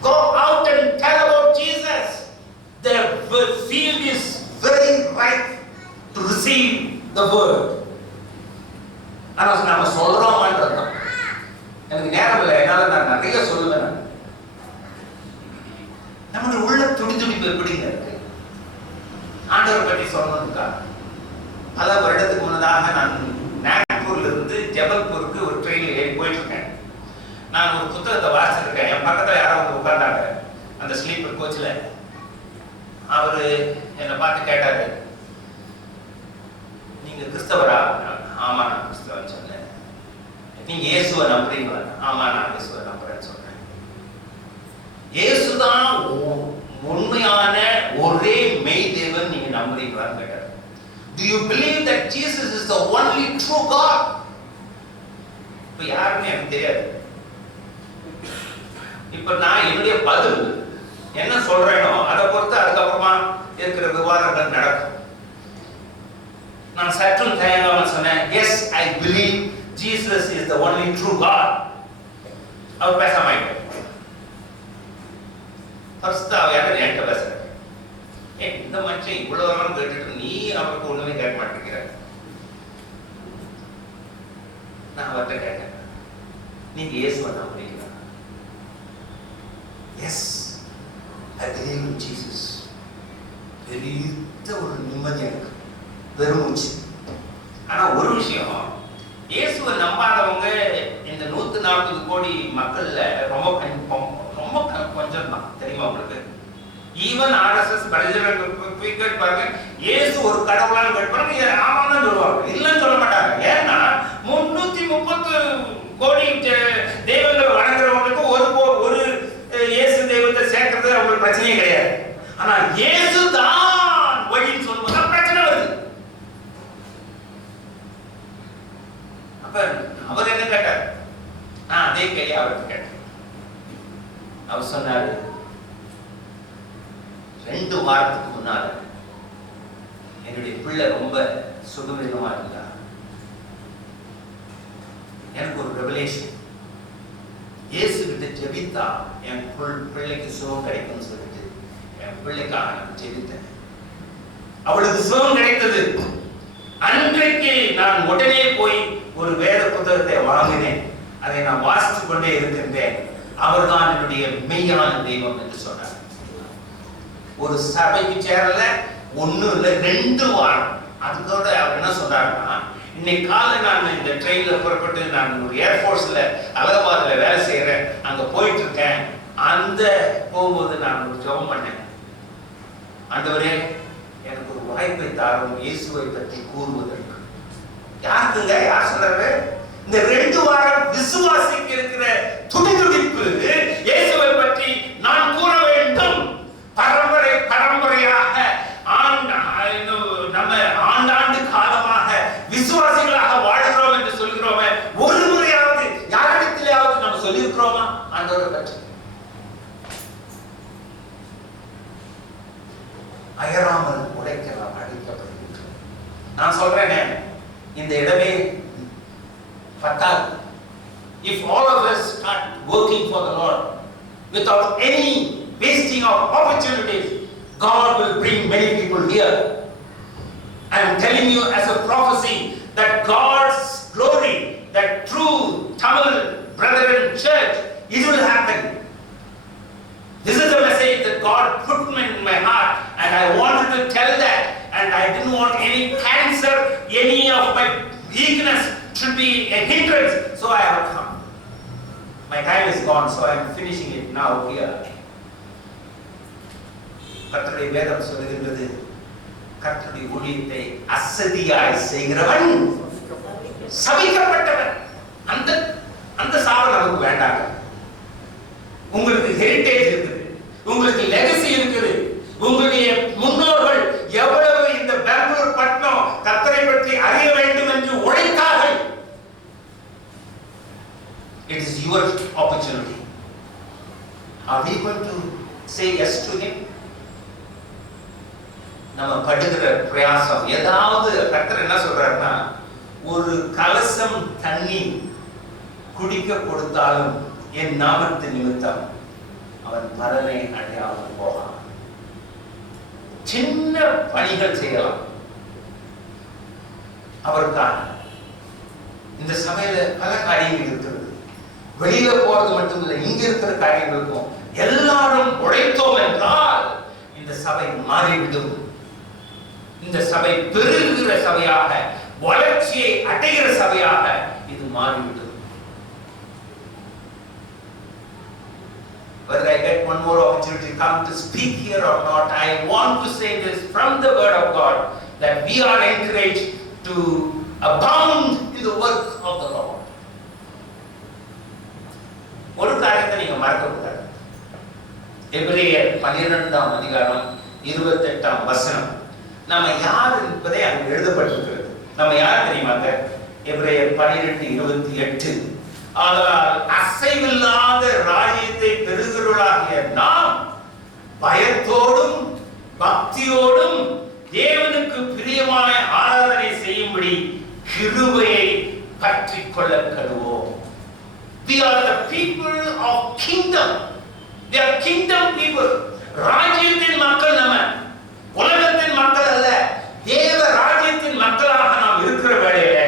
Go out and tell about Jesus. The field is very ripe to receive the word. ஆனா நாம சொல்றோமான்றது எனக்கு நேரம் இல்லை, என்னால நான் நிறைய சொல்லுவேன். நம்முடைய உள்ள துடிதுடிப்பு எப்படிங்க இருக்கு ஆண்டவர் பற்றி சொல்லணும்க்கா? பல வருடத்துக்கு முன்னதாக நான் நாக்பூர்ல இருந்து ஜபல்பூருக்கு ஒரு ட்ரெயினில் ஏறி போயிட்டு இருக்கேன். நான் ஒரு புத்தகத்தை வாசிச்சிருக்கேன். என் பக்கத்துல யாரோ வந்து உட்கார்ந்தாங்க அந்த ஸ்லீப்பர் கோச்சில். அவரு என்னை பார்த்து கேட்டாரு, நீங்க கிறிஸ்தவரா? ஆமா நான் கிறிஸ்தவன் சொன்னேன். நீங்க இயேசுவை நம்புறீங்களா? ஆமா நான் இயேசுவை நம்புறேன்னு சொன்னேன். இயேசுதான் உண்மையான ஒரே மெய் தேவன் நீங்க நம்புறீங்களான்னு கேட்டாரு. Do you believe that Jesus is the only true God? இப்ப யாருமே எனக்கு தெரியாது. இப்ப நான் என்னுடைய பதில் என்ன சொல்றேனோ அதை பொறுத்து அதுக்கப்புறமா இருக்கிற விவாதங்கள் நடக்கும். நான் சற்றும் தயங்காம சொன்னேன், yes I believe Jesus is the only true God. அவர் பேச மாட்டேன். பரிசுத்தாவியானவர் என்கிட்ட பேசுறாரு. இந்த மனுஷன் இவ்வளவு நேரம் கேட்டுட்டு நீ அவருக்கு ஒண்ணுமே கேட்க மாட்டேங்கிற. நான் அவர்கிட்ட கேட்டேன், நீங்க இயேசுவை நம்புறீங்களா? Yes I believe in Jesus. பெரிய ஒரு நிம்மதியா இருக்கு, பெருமூச்சு. ஆனா ஒரு விஷயம், இயேசுவை நம்பாதவங்க இந்த 140 கோடி மக்கள்ல ரொம்ப கொஞ்சம் தான். தெரியுமா உங்களுக்கு? ஈவன் ஆர்எஸ்எஸ் கேட் பாருங்க, இயேசு ஒரு கடவுளான்னு கேட்பாங்க, ஆமான்னு சொல்லுவாங்க, இல்லைன்னு சொல்ல மாட்டாங்க. ஏன்னா 330 கோடி தெய்வங்கள் வணங்குறவங்களுக்கு ஒரு இயேசு தெய்வத்தை சேர்க்கறது அவங்களுக்கு பிரச்சனையே கிடையாது. ஆனா இயேசு தான் வழின்னு சொல்லும்போது பிரச்சனை வருது. அப்ப அவர் என்ன கேட்டார்? நான் அதே கேள்வி அவருக்கு கேட்டேன். அவர் சொன்னாரு, 2 வாரத்துக்கு முன்னால என்னுடைய பிள்ளை ரொம்ப சுகவீனமா இருந்தா. எனக்கு ஒரு ரெவலேஷன், இயேசு கிட்ட ஜெபித்தா என் பிள்ளைக்கு சுகம் கிடைக்கும்னு சொல்லிட்டு என் பிள்ளைக்காக நான் ஜெபித்தேன். அவளுக்கு சுகம் கிடைத்தது. அன்றைக்கு நான் உடனே போய் ஒரு வேத புத்தகத்தை வாங்கினேன். அதை நான் வாசித்து கொண்டே இருக்கின்றேன். அவர்தான் என்னுடைய மெய்யான தெய்வம் என்று சொன்னார். ஒரு சபைக்கு சேரல, 1 இல்ல 2 வாரம். அதுக்கோட அவர் என்ன சொன்னார்னா, இன்னைக்கு காலை நான் இந்த ட்ரெயின்ல புறப்பட்டு நான் ஒரு ஏர்ஃபோர்ஸ்ல அலகாபாத்ல வேலை செய்யறேன், அங்க போயிட்டு இருக்கேன். அந்த போகும்போது நான் ஒரு ஜெபம் பண்ணேன், ஆண்டவரே எனக்கு ஒரு வாய்ப்பை தாரும் இயேசுவை பற்றி கூறுவதற்கு. யாருக்குங்க? யார் சொல்றாரு? இந்த 2 வாரம் விசுவாசிக்கு இருக்கிற துடிதுடிப்பு, இயேசுவை பற்றி நான் கூற வேண்டும். பரம்பரையாக நம்ம ஆண்டாண்டு காலமாக விசுவாசிகளாக வாழ்கிறோம் என்று சொல்கிறோமே, ஒரு முறையாவது யாரிடத்திலேயாவது நம்ம சொல்லியிருக்கிறோமா ஆண்டவரை பற்றி? அயராமல் உழைக்கலாம், அழைக்கப்படுகின்றோம். நான் சொல்றேனே, இந்த இடமே பத்தாது. If all of us start working for the Lord without any wasting of opportunities, God will bring many people here. I am telling you as a prophecy that God's glory, that true Tamil Brethren Church, it will happen. This is the message that God put in my heart, and I wanted to tell that, and I didn't want any cancer, any of my weakness should be a hindrance, so I have come. My time is gone, so I am finishing it now here. கர்த்தருடைய வேதம் சொல்லுகின்றது, கர்த்தருடைய ஊழியத்தை அசதியாய் செய்கிறவன் சபிக்கப்பட்டவன். அந்த அந்த சாபம் நமக்கு வேண்டாங்க. உங்களுக்கு ஹெரிட்டேஜ் இருக்குது, உங்களுக்கு லெகசி இருக்குது. உங்களுடைய முன்னோர்கள் எவ்வளவு இந்த பெங்களூர் பட்டணம் கர்த்தரை பற்றி அறிய வேண்டும் என்று உழைத்தார்கள். It is your opportunity. Are we going to say yes to him? நம்ம படுகிற பிரயாசம் ஏதாவது கர்த்தர் என்ன சொல்றாருன்னா, ஒரு கலசம் தண்ணி குடிக்க கொடுத்தாலும் என் நாமத்து நிமித்தம் அவன் பலனை அடையாமல் போகான். சின்ன பணிகள் செய்யலாம் அவருக்காக. இந்த சபையில பல காரியங்கள் இருக்கிறது. வெளியில போறது மட்டும் இல்லை, இங்க இருக்கிற காரியங்களுக்கும் எல்லாரும் உழைத்தோம் என்றால் இந்த சபை மாறிவிடும். இந்த சபை பெருகிற சபையாக, வளர்ச்சியை அடைகிற சபையாக இது மாறிவிடும். Whether I get one more opportunity to come to speak here or not, I want to say this from the word of God, that we are encouraged to abound in the work of the Lord. ஒரு காரியத்தை நீங்க மறக்க கூடாது. எபிரேயர் 12ஆம் அதிகாரம் 28ஆம் வசனம். நம்ம யார் என்பதை அங்கு எழுதப்பட்டிருக்கிறது. நம்ம யார் தெரியுமாங்க? எபிரேயர் 12:28. ஆனால் அசைவில்லாத ராஜ்யத்தை பெறுகிறவர்களாகிய நாம் பயத்தோடும் பக்தியோடும் தேவனுக்கு பிரியமான ஆராதனை செய்யும்படி கிருபையை பற்றிக் கொள்ள கருவோம். We are the people of kingdom. We are kingdom people. ராஜ்யத்தின் மக்கள் நம்ம, உலகத்தின் மக்கள் அல்ல. தேவ ராஜ்யத்தின் மக்களாக நாம் இருக்கிற வேளையில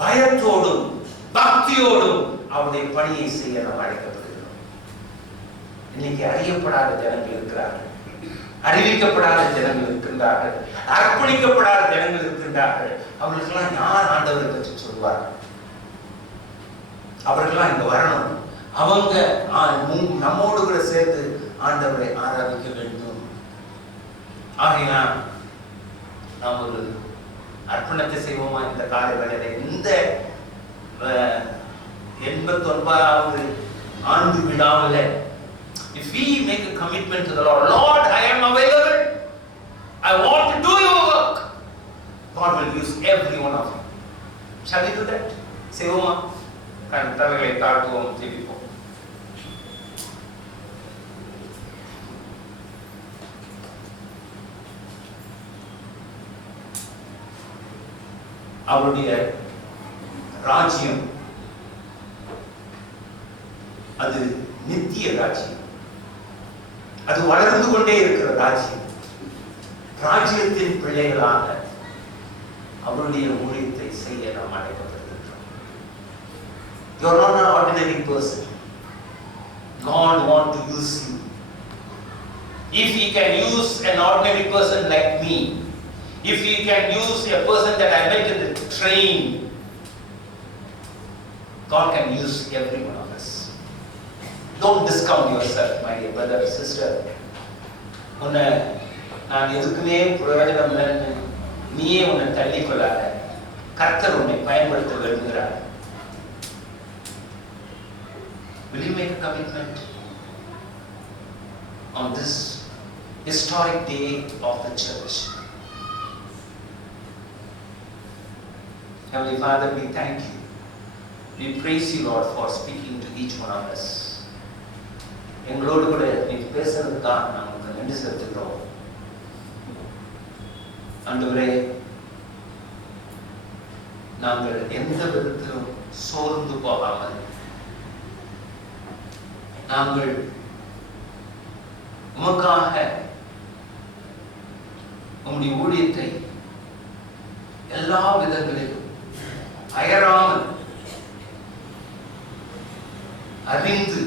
பயத்தோடும் பக்தியோடும் அவருடைய பணியை செய்ய நாம் அழைக்கப்படுகிறோம். இன்னைக்கு அறியப்படாத ஜனங்கள் இருக்கிறார்கள், அறிவிக்கப்படாத ஜனங்கள் இருக்கின்றார்கள், அர்ப்பணிக்கப்படாத ஜனங்கள் இருக்கின்றார்கள். அவர்களுக்கெல்லாம் யார் ஆண்டவரை பற்றி சொல்வார்கள்? அவர்களெல்லாம் இங்க வரணும். அவங்க நம்மோடு கூட சேர்த்து ஆண்டவரை ஆராதிக்க வேண்டும். ஆகையினால் நாம் ஒரு அர்ப்பணத்தை செய்வோமா இந்த காலை வேளையில? இந்த 89வது ஆண்டு விழாவில் if we make a commitment to the Lord, Lord, I am available, I want to do your work, God will use every one of you. Shall we do that? செய்வோமா? தலைகளை தாழ்த்துவோம், ஜெபிப்போம். அவருடைய ராஜ்யம் அது நித்திய ராஜ்யம், அது வளர்ந்து கொண்டே இருக்கிற ராஜ்யம். ராஜ்யத்தின் பிள்ளைகளாக அவருடைய ஊழியத்தை செய்ய நாம் அழைக்கப்பட்டிருக்கிறோம். You are not an ordinary person. God wants to use you. If He can use an ordinary person like me, if He can use a person that I met in the train, God can use every one of us. Don't discount yourself, my dear brother and sister. உன்னை நான் எதுக்குமே பிரயோஜனம் இல்லைன்னு நீயே உன்னை தள்ளிக்கொள்ளாத. கர்த்தர் உன்னை பயன்படுத்த விரும்புகிறார். Will you make a commitment on this historic day of the church? Heavenly Father, we thank you. We praise you, Lord, for speaking to each one of us. எங்களோடு கூட நீ பேசுறதுக்காக நாங்கள் நன்றி செலுத்துகிறோம். ஆண்டவரே, நாங்கள் எந்த விதத்திலும் சோர்ந்து போகாமல் நாங்கள் உமக்காக உம்முடைய ஊழியத்தை எல்லா விதங்களிலும் அயராமல் அறிந்து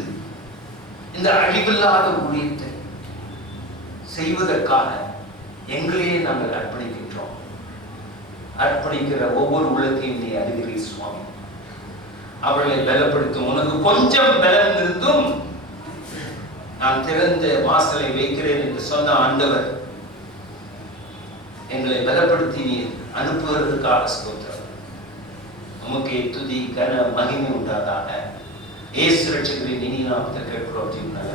இந்த அழிவில்லாத ஊழியத்தை செய்வதற்காக எங்களையே நாங்கள் அர்ப்பணிக்கின்றோம். அர்ப்பணிக்கிற ஒவ்வொரு உள்ளத்தையும் நீ அறிகிறீர் சுவாமி. அவர்களை பலப்படுத்தும். உனக்கு கொஞ்சம் பலம் இருந்தும் நான் திறந்த வாசலை வைக்கிறேன் என்று சொன்ன ஆண்டவர் எங்களை பலப்படுத்தி நீர் அனுப்புவதற்காக ஸ்தோத்திரம். உமக்கு துதி கன மகிமை உண்டாதாக. இயேசு ரட்சகரின் இனி நாமத்தில் கேட்கிறோம் நல்ல